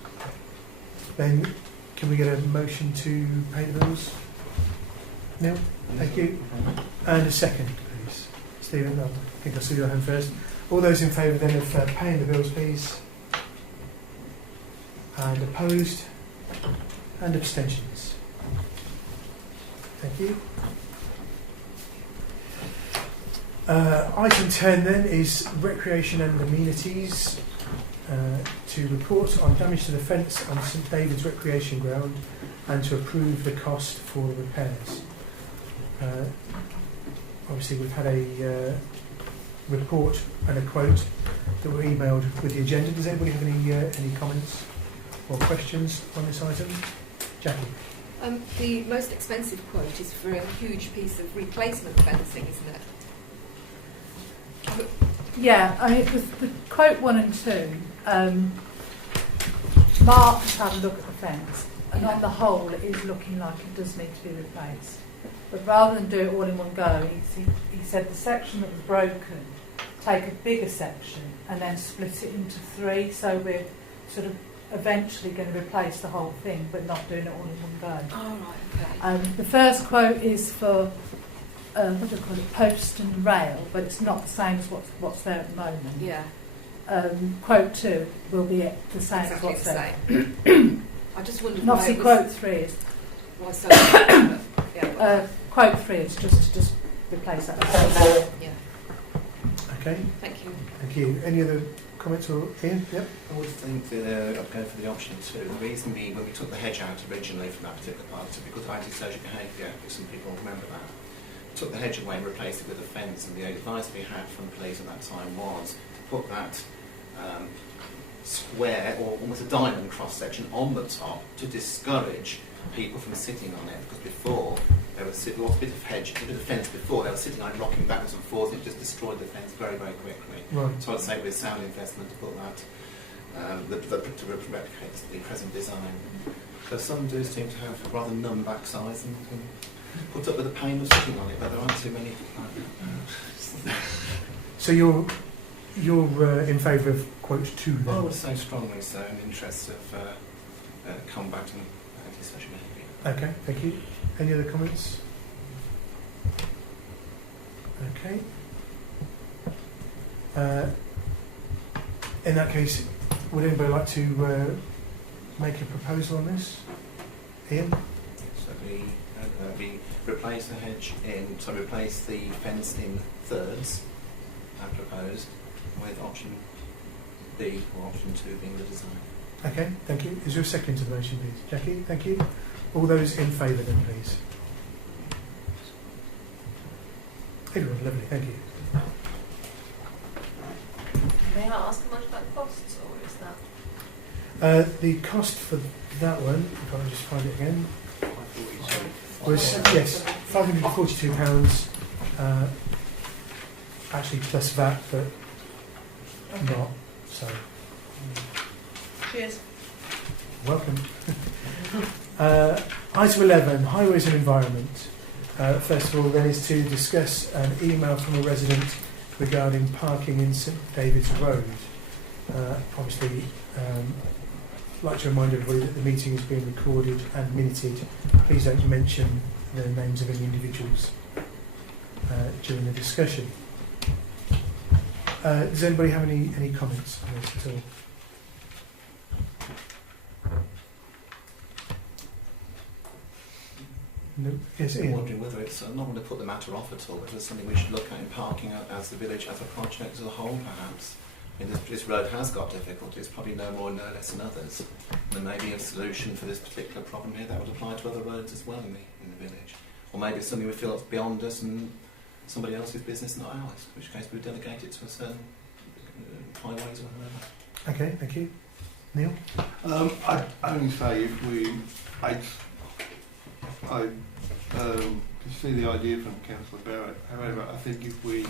Then can we get a motion to pay the bills? Neil, thank you. And a second, please. Stephen, I think I saw your hand first. All those in favour then of paying the bills, please. And opposed? And abstentions. Thank you. Item 10 then is recreation and amenities. To report on damage to the fence on St David's recreation ground and to approve the cost for the repairs. Obviously we've had a report and a quote that were emailed with the agenda. Does anybody have any comments or questions on this item? Jackie? The most expensive quote is for a huge piece of replacement fencing, isn't it? Yeah, I mean, with the quote 1 and 2, Mark has had a look at the fence, and on the whole it is looking like it does need to be replaced. But rather than do it all in one go, he said the section that was broken, take a bigger section and then split it into 3, so we're sort of eventually going to replace the whole thing, but not doing it all in one go. Oh, right, okay. The first quote is for what do I call it, post and rail, but it's not the same as what's there at the moment. Yeah. Quote 2 will be the same as Exactly what's the there. same. I just wondered And why obviously it was... quote 3 is... Why so much, but, yeah, quote 3 is just to replace that. yeah. Okay, Thank you. thank you. Any other comments or Ian? Yep. I would think that I'd go for the option 2. The reason being, when we took the hedge out originally from that particular part, because of antisocial behaviour, if some people remember that, took the hedge away and replaced it with a fence, and the advice we had from police at that time was put that square or almost a diamond cross section on the top to discourage people from sitting on it, because before there was a bit of hedge, a bit of fence before, they were sitting on it, rocking backwards and forth, and it just destroyed the fence very, very quickly. Right. So I'd say it was a sound investment to put that, to replicate the present design. So some do seem to have rather numb backsides and put up with the pain of sitting on it, but there aren't too many. So you're in favour of quote 2 then? I would say strongly so, in the interests of combat and antisocial behaviour. Okay, thank you. Any other comments? Okay. In that case, would anybody like to make a proposal on this? Ian? So we replace the hedge replace the fence in thirds, as proposed, with option B or option 2 being the design. Okay, thank you. Is there a second to the motion, please? Jackie, thank you. All those in favour then, please. Everyone, lovely, thank you. May I ask how much that costs, or is that? The cost for that one, if I can just find it again, was, yes, £542, actually plus VAT, but not, so. Cheers. Welcome. Item 11, Highways and Environment. First of all, then, is to discuss an email from a resident regarding parking in St David's Road. Obviously, I'd like to remind everybody that the meeting is being recorded and minuted. Please don't mention the names of any individuals during the discussion. Does anybody have any comments on this at all? No. Yes, I'm Ian. wondering whether it's not going to put the matter off at all, but it's something we should look at in parking as the village, as a project as a whole, perhaps. I mean, this road has got difficulties, probably no more and no less than others. And there may be a solution for this particular problem here that would apply to other roads as well in the village. Or maybe it's something we feel that's beyond us and somebody else's business, not ours, in which case we delegate it to a certain highways or whatever. Okay, thank you. Neil? I'd only say if we, I can see the idea from Councillor Barrett. However, I think if we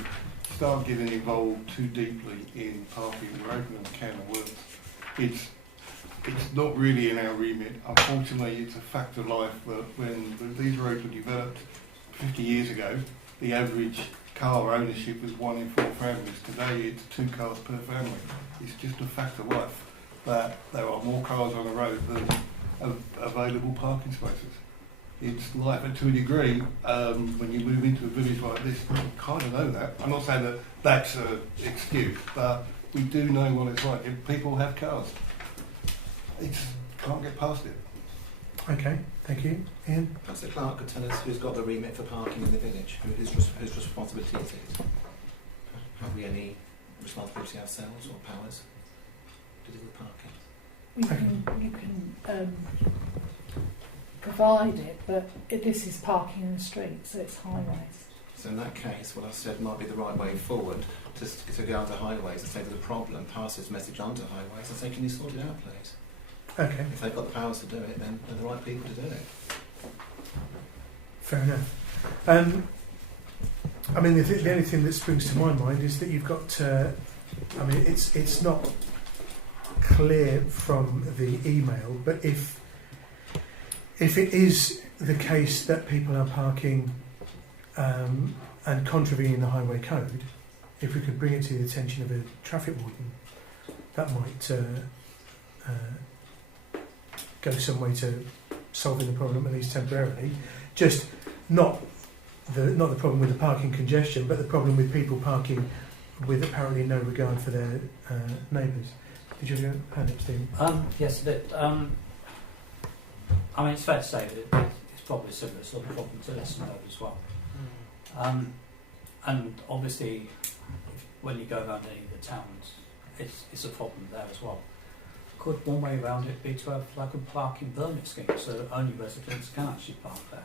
start getting involved too deeply in parking, we're opening a can of worms. It's not really in our remit. Unfortunately, it's a fact of life that when these roads were developed 50 years ago, the average car ownership was 1 in 4 families. Today, it's 2 cars per family. It's just a fact of life that there are more cars on the road than available parking spaces. It's life, and to a degree, when you move into a village like this, you kind of know that. I'm not saying that that's an excuse, but we do know what it's like. If people have cars, can't get past it. Okay, thank you. Ian? Perhaps the clerk could tell us who's got the remit for parking in the village, whose responsibility is it? Have we any responsibility ourselves or powers to do with parking? You can provide it, but this is parking in the street, so it's highways. So in that case, what I said might be the right way forward, to go onto highways and say there's a problem, pass this message onto highways and say, can you sort it out, please? Okay. If they've got the powers to do it, then they're the right people to do it. Fair enough. I mean, the only thing that springs to my mind is that you've got, I mean, it's not clear from the email, but if it is the case that people are parking and contravening the highway code, if we could bring it to the attention of a traffic warden, that might go some way to solving the problem, at least temporarily. Just not the problem with the parking congestion, but the problem with people parking with apparently no regard for their neighbours. Did you have your hand up, Stephen? Yes, I mean, it's fair to say that it's probably a similar sort of problem to Lesson Road as well. And obviously, when you go around any of the towns, it's a problem there as well. Could one way around it be to have like a parking permit scheme so that only residents can actually park there?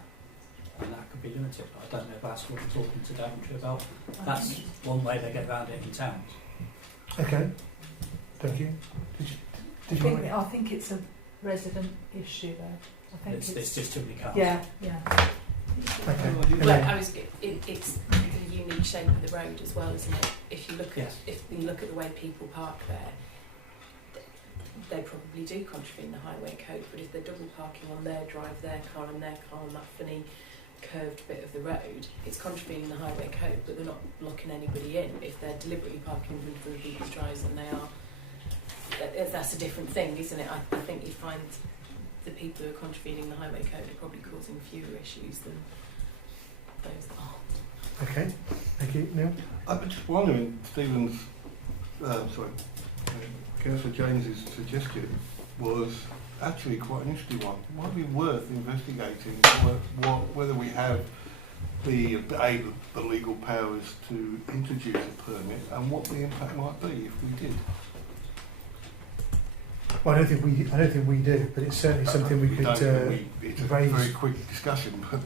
And that could be limited. I don't know if that's what we're talking to Daventry about. That's one way they get around it in towns. Okay, thank you. I think it's a resident issue though. I think it's just too many cars. Yeah. Okay. Well, it's the unique shape of the road as well, isn't it? If you look at the way people park there, they probably do contravene the highway code. But if they're double parking on their drive, their car and their car on that funny curved bit of the road, it's contravening the highway code, but they're not locking anybody in. If they're deliberately parking in front of people's drives, and they are, that's a different thing, isn't it? I think you find the people who are contravening the highway code are probably causing fewer issues than those that aren't. Okay, thank you. Neil? I'm just wondering, Stephen's, Councillor James's suggestion was actually quite an interesting one. It might be worth investigating whether we have the legal powers to introduce a permit and what the impact might be if we did. Well, I don't think we do, but it's certainly something we could it's a raise. very quick discussion, but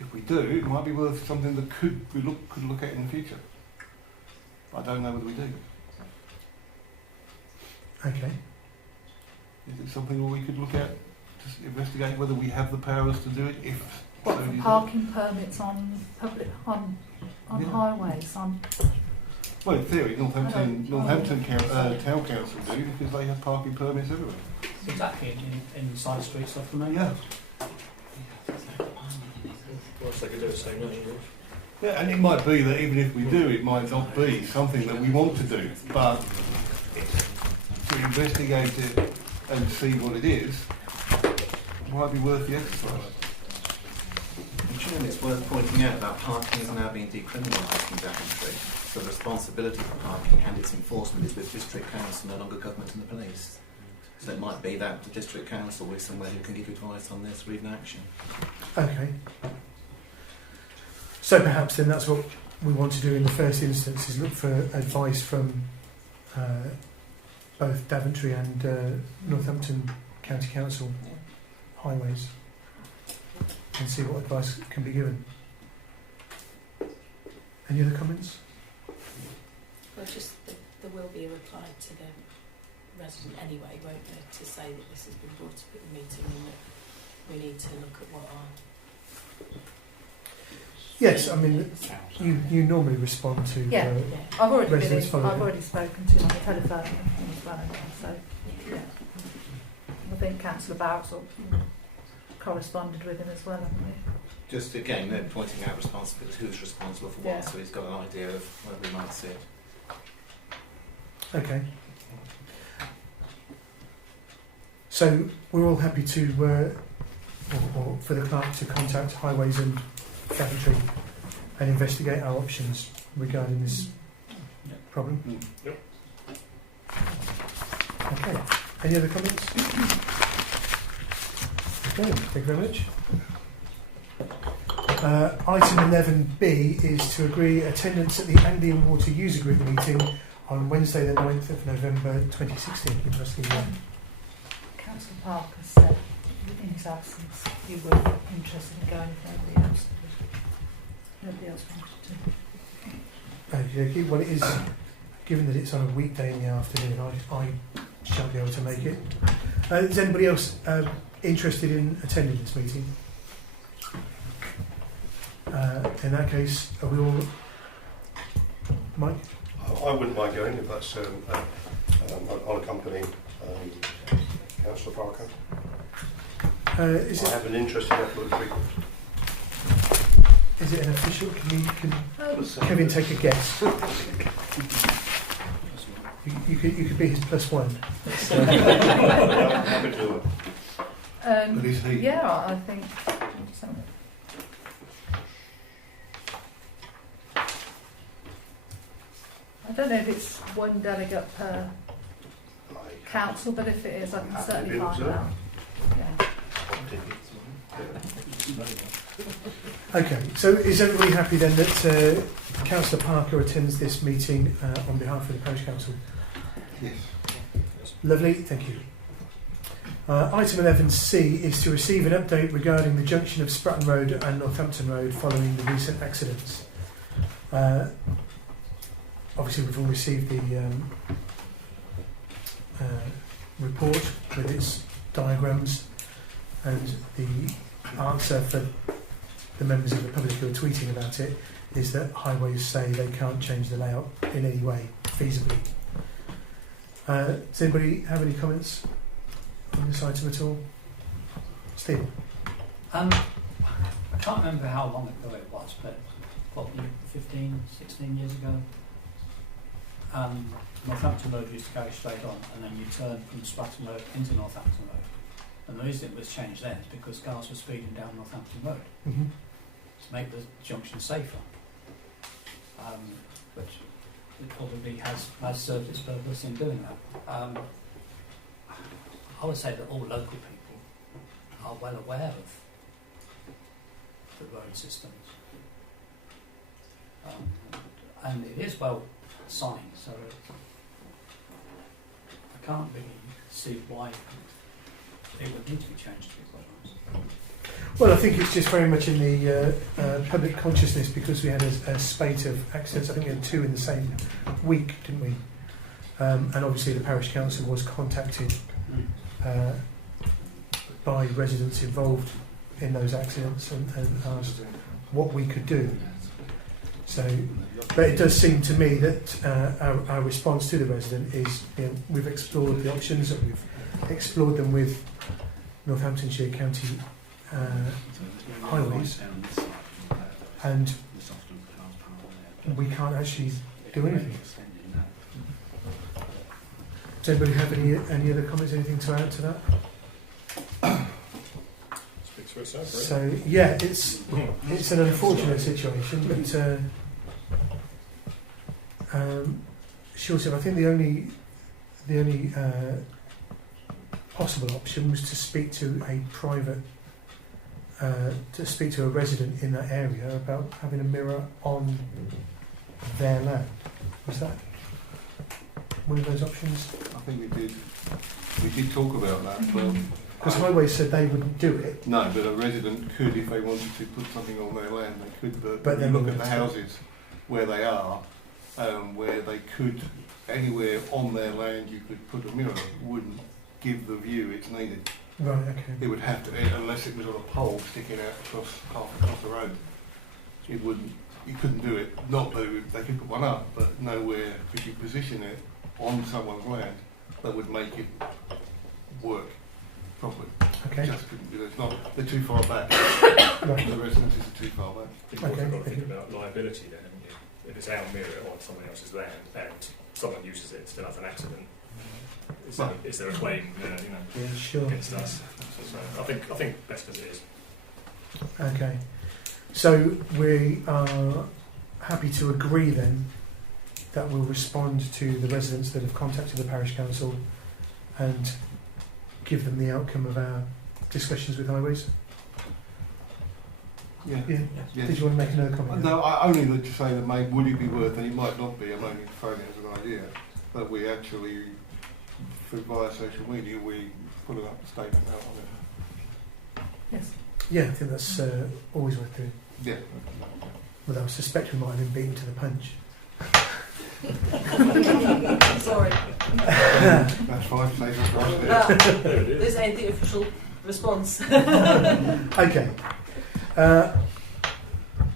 if we do, it might be worth something that could look at in the future. I don't know whether we do. Okay. Is it something we could look at to investigate whether we have the powers to do it? If What, so for desired? parking permits on Yeah. highways? Well, in theory, Northampton I Town Council do because they have parking permits everywhere. Exactly, in side streets off the main Yeah. road. Whilst they could do the same thing. Yeah, and it might be that even if we do, it might not be something that we want to do, but to investigate it and see what it is might be worth the exercise. And Chairman, it's worth pointing out that parking is now being decriminalised in Daventry, so the responsibility for parking and its enforcement is with District Council, no longer government and the police. So it might be that the District Council is somewhere who can give advice on this or even action. Okay. So perhaps then that's what we want to do in the first instance, is look for advice from both Daventry and Northampton County Council highways and see what advice can be given. Any other comments? Well, just there will be a reply to the resident anyway, won't there, to say that this has been brought up at the meeting and that we need to look at what our... Yes, I mean, you normally respond to Yeah, I've already residents following. I've already spoken to him on the telephone as well, so yeah. I think Councillor Bowles corresponded with him as well, haven't we? Just again, they're pointing out responsibility, who's responsible for what, so he's got an idea of where we might sit. Okay. So we're all happy to, or for the clerk to contact Highways and Daventry and investigate our options regarding this problem. Yep. Okay. Any other comments? Okay, thank you very much. Item 11B is to agree attendance at the Anglian Water User Group meeting on Wednesday the 9th of November 2016. Councillor Parker said in his absence you were interested in going if nobody else wanted to. Okay, well it is, given that it's on a weekday in the afternoon, I shan't be able to make it. Is anybody else interested in attending this meeting? In that case, are we all... Mike? I wouldn't mind going if that's I'll accompany Councillor Parker. Is I it, have an interest in that week. is it an official? Can Kevin take a guess? You could be his plus one. Happy to do it. But is he? Yeah, I think so. I don't know if it's one delegate per council, but if it is, I can certainly find out. Yeah. Okay, so is everybody happy then that Councillor Parker attends this meeting on behalf of the Parish Council? Yes. Lovely, thank you. Item 11C is to receive an update regarding the junction of Spratton Road and Northampton Road following the recent accidents. Obviously we've all received the report with its diagrams, and the answer for the members of the public who are tweeting about it is that Highways say they can't change the layout in any way, feasibly. Does anybody have any comments on this item at all? Stephen? I can't remember how long ago it was, but probably 15, 16 years ago. Northampton Road used to go straight on, and then you turn from Spratton Road into Northampton Road. And the reason it was changed then is because cars were speeding down Northampton Road Mm-hmm. to make the junction safer. Which it probably has served its purpose in doing that. I would say that all local people are well aware of the road systems. And it is well signed, so I can't really see why it would need to be changed, to be quite honest. Well, I think it's just very much in the public consciousness because we had a spate of accidents. I think we had 2 in the same week, didn't we? And obviously the parish council was contacted by residents involved in those accidents and asked what we could do. So, but it does seem to me that our response to the resident is, we've explored the options, and we've explored them with Northamptonshire County highways, and we can't actually do anything. Does anybody have any other comments, anything to add to that? Speaks for itself, really. So yeah, it's an unfortunate situation, but short of, I think the only possible option was to speak to a private, to speak to a resident in that area about having a mirror on their land. Was that one of those options? I think we did talk about that, but Because Highways said they wouldn't do it. no, but a resident could, if they wanted to put something on their land, they could. But But you then look we at the would- houses where they are, where they could, anywhere on their land you could put a mirror, wouldn't give the view it's needed. Right, okay. It would have to, unless it was on a pole sticking out half across the road. It wouldn't. You couldn't do it. Not that they could put one up, but nowhere could you position it on someone's land that would make it work properly. Okay. Just couldn't do it. It's not. They're too far back. Right. The residences are too far back. You've also Okay. got to think about liability then, haven't you? If it's our mirror on someone else's land and someone uses it, still has an accident, is there a claim Yeah, sure. against us? So I think best as it is. Okay. So we are happy to agree then that we'll respond to the residents that have contacted the parish council and give them the outcome of our discussions with Highways. Yeah. Yeah. Yes. Did you want to make another comment? No, I only would to say that maybe would it be worth, and it might not be. I'm only throwing it as an idea that we actually, via social media, we put a statement out on it. Yes. Yeah, I think that's always worth doing. Yeah. Although I suspect we might have been beaten to the punch. Sorry. That's fine. Saves us right there. This ain't the official response. Okay.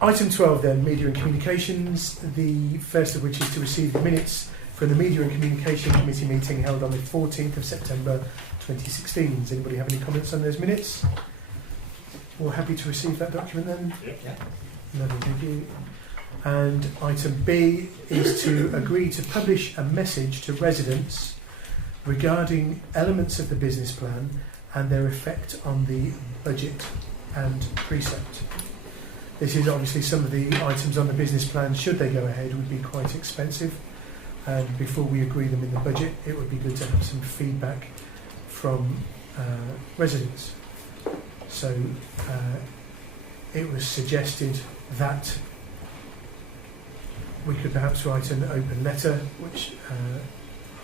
Item 12 then, Media and Communications. The first of which is to receive the minutes from the Media and Communication Committee meeting held on the 14th of September 2016. Does anybody have any comments on those minutes? We're happy to receive that document then? Yeah. Lovely, thank you. And item B is to agree to publish a message to residents regarding elements of the business plan and their effect on the budget and precept. This is obviously some of the items on the business plan, should they go ahead, would be quite expensive. And before we agree them in the budget, it would be good to have some feedback from residents. So it was suggested that we could perhaps write an open letter, which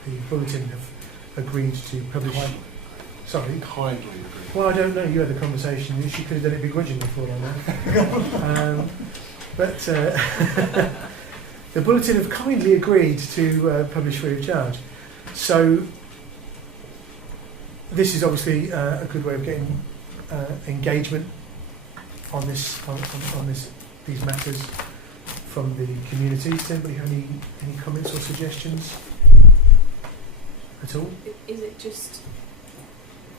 the Bulletin have agreed to publish. Sorry? Kindly agree. Well, I don't know. You had the conversation. She could have done it begrudgingly for all I know. But the Bulletin have kindly agreed to publish free of charge. So this is obviously a good way of getting engagement on this, on these matters from the community. Does anybody have any comments or suggestions at all? Is it just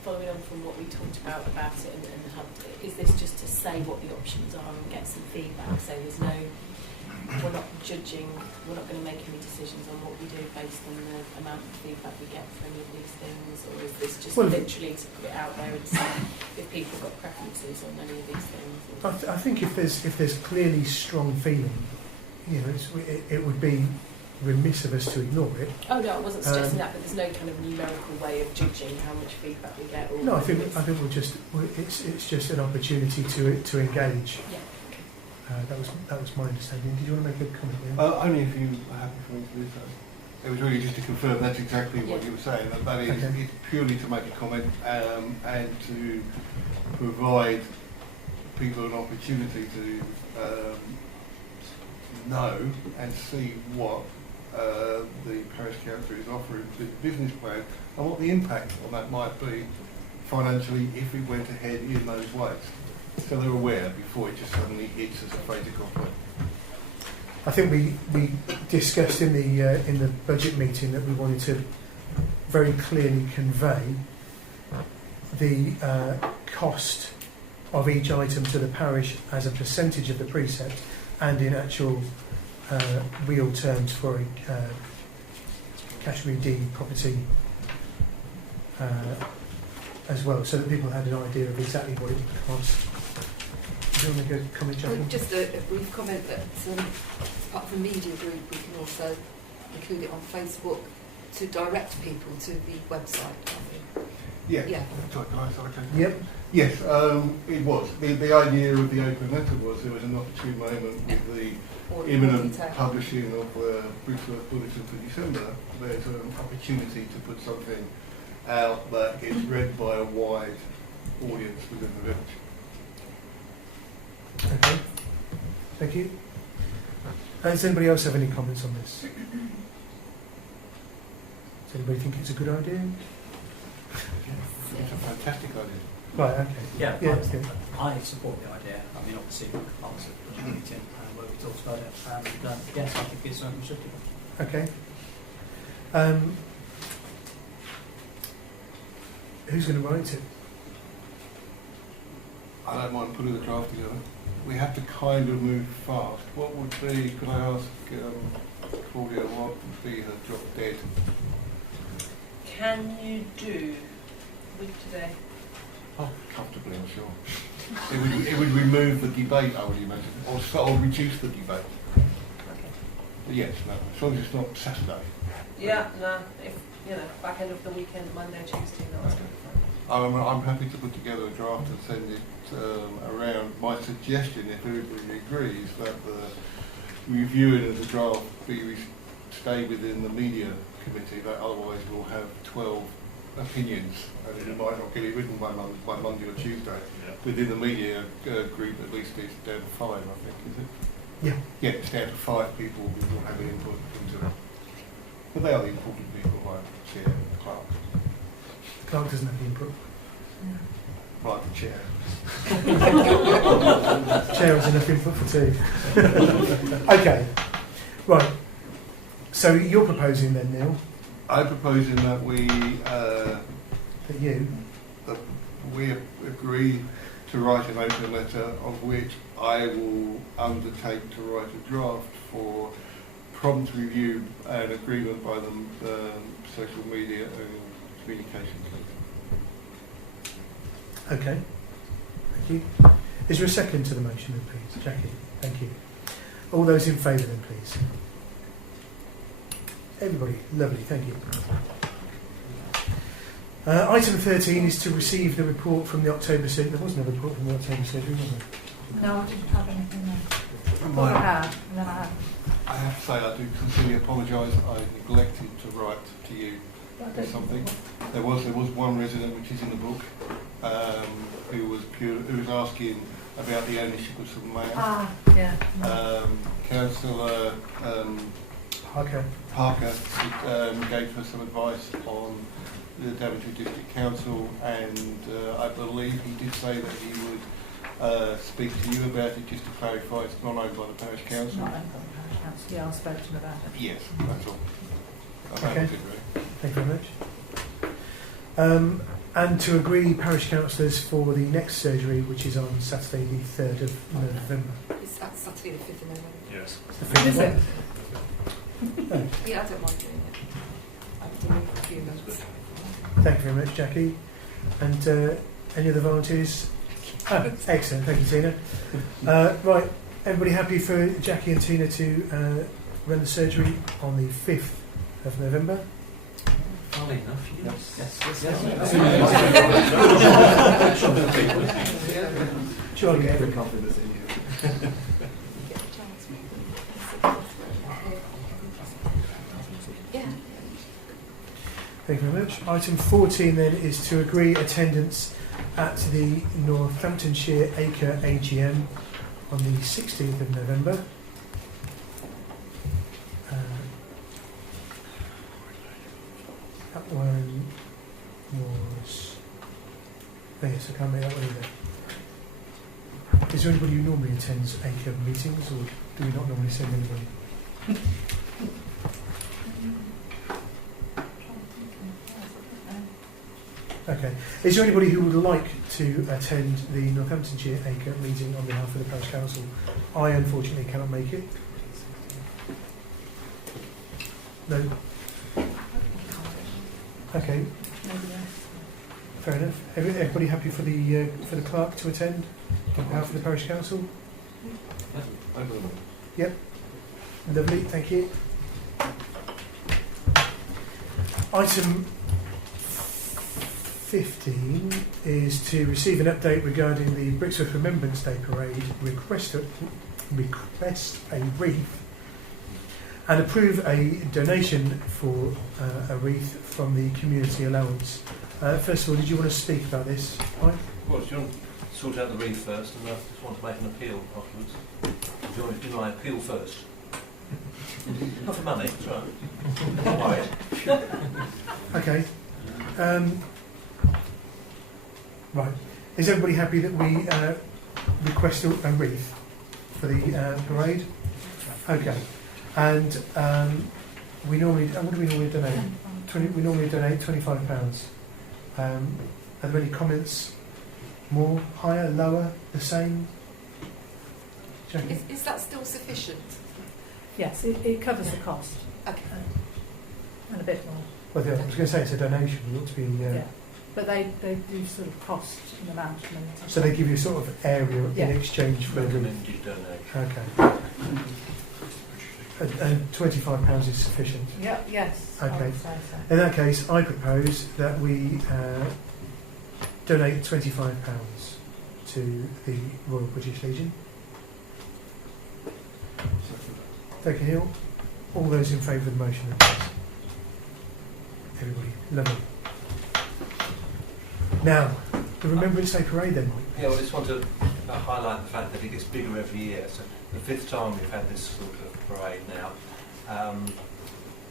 following on from what we talked about it and how, is this just to say what the options are and get some feedback, so there's no we're not judging, we're not going to make any decisions on what we do based on the amount of feedback we get for any of these things, or is this just literally to put it out there and see if people have got preferences on any of these things? I think if there's clearly strong feeling, you know, it would be remiss of us to ignore it. Oh no, I wasn't suggesting that, but there's no kind of numerical way of judging how much feedback we get. Or No, I think it's just an opportunity to engage. Yeah. That was my understanding. Did you want to make a comment there? Only if you are happy for me to do so. It was really just to confirm that's exactly what you were saying. That is Okay. it's purely to make a comment and to provide people an opportunity to know and see what the parish council is offering with the business plan and what the impact on that might be financially if we went ahead in those ways. So they're aware before it just suddenly hits as a fait accompli. I think we discussed in the budget meeting that we wanted to very clearly convey the cost of each item to the parish as a percentage of the precept and in actual real terms for a category D property as well, so that people had an idea of exactly what it would cost. Do you want to make a comment, Jackie? Just a brief comment that as part of the media group, we can also include it on Facebook to direct people to the website. Yeah. Yeah. Sorry, can I start? Okay. Yep. Yes, it was. The idea of the open letter was there was an opportune moment with the imminent publishing of Brixworth Bulletin for December. There's an opportunity to put something out that gets read by a wide audience within the village. Okay. Thank you. Does anybody else have any comments on this? Does anybody think it's a good idea? It's a fantastic idea. Right, okay. Yeah, Yeah, I support the idea. I mean, obviously, I was at the meeting where we talked about it, and yes, I think it's something we should do. Okay. Who's going to write it? I don't mind putting the draft together. We have to kind of move fast. What would be, could I ask Claudia, what would be her drop dead? Can you do week today? Oh, comfortably, I'm sure. It would remove the debate, I would imagine, or reduce the debate. Okay. But yes, no, as long as it's not Saturday. Yeah, no, if, back end of the weekend, Monday, Tuesday, that's fine. I'm happy to put together a draft and send it around. My suggestion, if everybody agrees, that the reviewing of the draft stay within the media committee, that otherwise we'll have 12 opinions and it might not get it written by Monday or Tuesday. Yeah. Within the media group, at least it's down to 5, I think, is it? Yeah. Yeah, it's down to 5 people who will have an input into it. But they are the important people, like Chair and Clerk. Clark doesn't have the input. Like the Chair. Chair has enough input for 2. Okay. Right. So you're proposing then, Neil? I'm proposing that we agree to write an open letter, of which I will undertake to write a draft for prompt review and agreement by the social media and communication team. Okay. Thank you. Is there a second to the motion then, please? Jackie, thank you. All those in favour then, please. Everybody, lovely, thank you. Item 13 is to receive the report from the October surgery. There wasn't a report from the October surgery, was there? No, I didn't have anything there. Mine. I have, and then I have. I have to say I do sincerely apologise. I neglected to write to you something. There was one resident, which is in the book, who was asking about the ownership of some land. Ah, yeah. Councillor Parker gave her some advice on the Daventry District Council, and I believe he did say that he would speak to you about it, just to clarify it's not owned by the Parish Council. It's not owned by the Parish Council. Yeah, I spoke to him about it. Yes, that's all. Okay. Thank you very much. And to agree parish councillors for the next surgery, which is on Saturday the 3rd of November. It's Saturday the 5th of November. Yes. It's the 5th of Is it? Oh, Yeah, I don't mind doing it. I've done it for a few months. thank you very much, Jackie. And any other volunteers? Oh, excellent, thank you, Tina. Right, everybody happy for Jackie and Tina to run the surgery on the 5th of November? Funny enough, yes. Charlie, Every confidence in you. Yeah. thank you very much. Item 14 then is to agree attendance at the Northamptonshire Acre AGM on the 16th of November. That one was... Oh yes, I can't make that one either. Is there anybody who normally attends ACRE meetings, or do we not normally send anybody? Okay. Is there anybody who would like to attend the Northamptonshire ACRE meeting on behalf of the Parish Council? I unfortunately cannot make it. No? Okay. Fair enough. Everybody happy for the clerk to attend on behalf of the Parish Council? Yep. Lovely, thank you. Item 15 is to receive an update regarding the Brixworth Remembrance Day Parade, request a wreath, and approve a donation for a wreath from the community allowance. First of all, did you want to speak about this, Mike? Well, do you want to sort out the wreath first, and I just want to make an appeal afterwards? Do you want to do my appeal first? Not for money, that's right. Don't worry. Okay. Right. Is everybody happy that we request a wreath for the parade? Okay. And we normally, what do we normally donate? We normally donate £25. Are there any comments? More, higher, lower, the same? Jackie? Is that still sufficient? Yes, it covers the cost. Okay. And a bit more. Well, I was going to say it's a donation. It ought to be. Yeah. But they do sort of cost an amount. So they give you sort of area in exchange for recommended donation. Okay. And £25 is sufficient. Yeah. Yes. I Okay. would say so. In that case, I propose that we donate £25 to the Royal British Legion. Thank you, Neil. All those in favour of the motion, please. Everybody, lovely. Now, the Remembrance Day Parade then, Mike. Yeah, well, I just want to highlight the fact that it gets bigger every year. So the 5th time we've had this sort of parade now.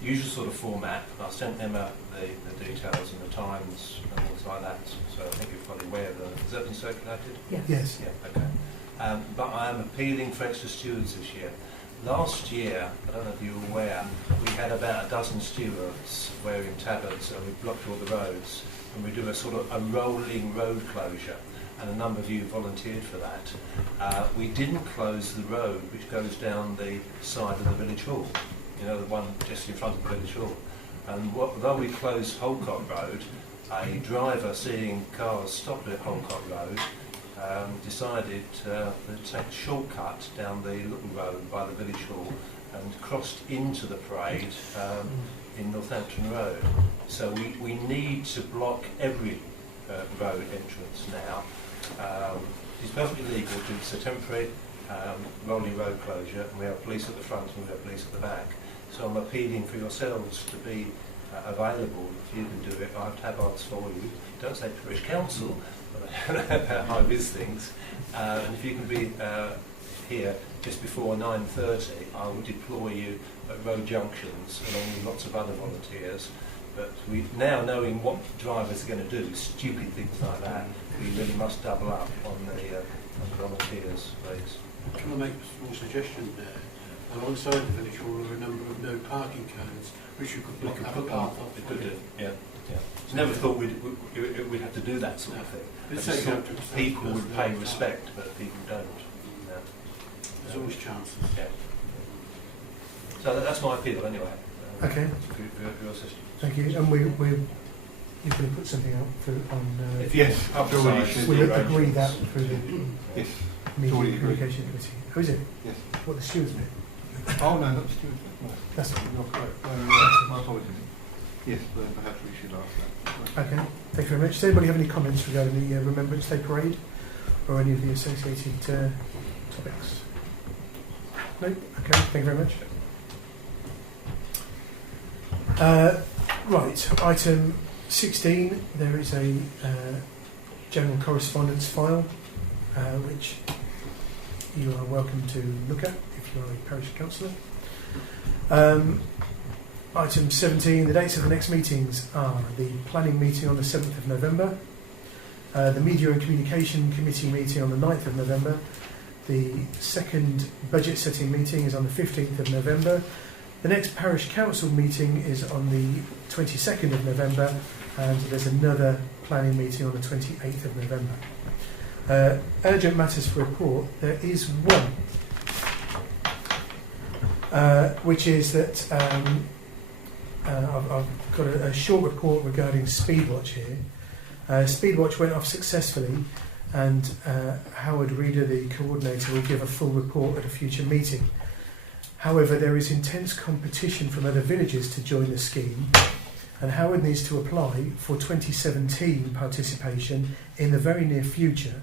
Usual sort of format. I sent Emma the details and the times and things like that. So I think you're probably aware of them. Has that been circulated? Yes. Yes. Yeah, okay. But I am appealing for extra stewards this year. Last year, I don't know if you were aware, we had about a dozen stewards wearing tabards and we blocked all the roads. And we do a sort of a rolling road closure, and a number of you volunteered for that. We didn't close the road which goes down the side of the village hall, you know, the one just in front of the village hall. And though we closed Holcott Road, a driver seeing cars stopped at Holcott Road decided to take a shortcut down the little road by the village hall and crossed into the parade in Northampton Road. So we need to block every road entrance now. It's perfectly legal to, it's a temporary rolling road closure, and we have police at the front and we have police at the back. So I'm appealing for yourselves to be available if you can do it. I have tabards for you. Don't say Parish Council, but high vis things. And if you can be here just before 9:30, I will deploy you at road junctions along with lots of other volunteers. But we now, knowing what drivers are going to do, stupid things like that, we really must double up on the volunteers, please. Can I make a small suggestion there? Alongside the village hall are a number of no parking cones, which you could block up a path off. We could do, yeah. Never thought we'd have to do that sort of thing. I just thought people would pay respect, but people don't. There's always chances. Yeah. So that's my appeal anyway. Okay. For your system. Thank you. And you're going to put something out on... yes, we'll agree that through the yes. Media Already agreed. Communication Committee. Oh, is it? Yes. What, the stewards bit? Oh, no, not the stewards. No. That's it. You're correct. My apologies. Yes, but perhaps we should ask that. Okay, thank you very much. Does anybody have any comments regarding the Remembrance Day Parade or any of the associated topics? No? Okay, thank you very much. Right, item 16, there is a general correspondence file which you are welcome to look at if you are a parish councillor. Item 17, the dates of the next meetings are the planning meeting on the 7th of November, the Media and Communication Committee meeting on the 9th of November, the second budget setting meeting is on the 15th of November, the next parish council meeting is on the 22nd of November, and there's another planning meeting on the 28th of November. Urgent matters for report, there is one, which is that I've got a short report regarding Speedwatch here. Speedwatch went off successfully, and Howard Reader, the coordinator, will give a full report at a future meeting. However, there is intense competition from other villages to join the scheme, and Howard needs to apply for 2017 participation in the very near future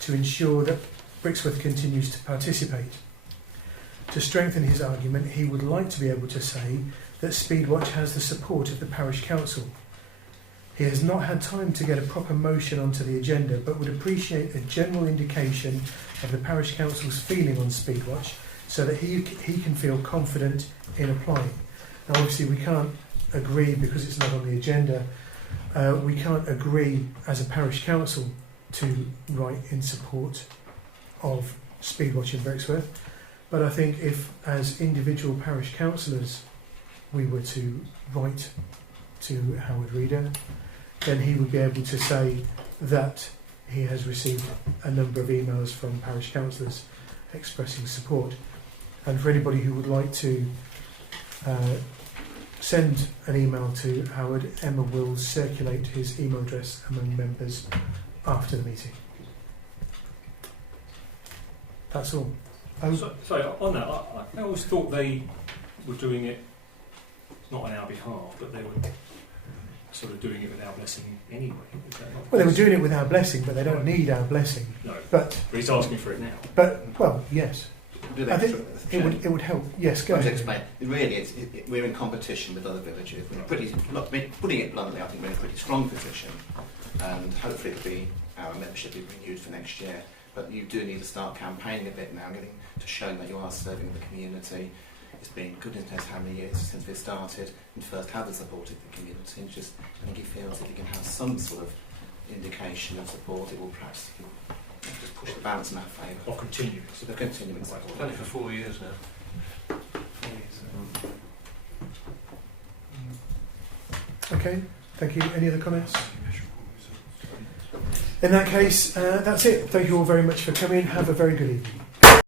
to ensure that Brixworth continues to participate. To strengthen his argument, he would like to be able to say that Speedwatch has the support of the parish council. He has not had time to get a proper motion onto the agenda, but would appreciate a general indication of the parish council's feeling on Speedwatch so that he can feel confident in applying. Now obviously we can't agree, because it's not on the agenda, we can't agree as a parish council to write in support of Speedwatch in Brixworth, but I think if as individual parish councillors we were to write to Howard Reader, then he would be able to say that he has received a number of emails from parish councillors expressing support. And for anybody who would like to send an email to Howard, Emma will circulate his email address among members after the meeting. That's all. Sorry, on that, I always thought they were doing it not on our behalf, but they were sort of doing it with our blessing anyway. Is that not Well, they were doing it with our blessing, but they don't need our blessing. No, but he's asking for it now. But, well, yes. Do I think it would help. Yes, go ahead. Explain. Really, we're in competition with other villages. We're putting it bluntly, I think we're in a pretty strong position, and hopefully our membership will be renewed for next year. But you do need to start campaigning a bit now, getting to show that you are serving the community. It's been goodness knows how many years since we started, and first how they supported the community. And just I think he feels if you can have some sort of indication of support, it will perhaps just push the balance in our favour. Or continue. So the continuing support. We've done it for 4 years now. 4 years. Okay, thank you. Any other comments? In that case, that's it. Thank you all very much for coming. Have a very good evening.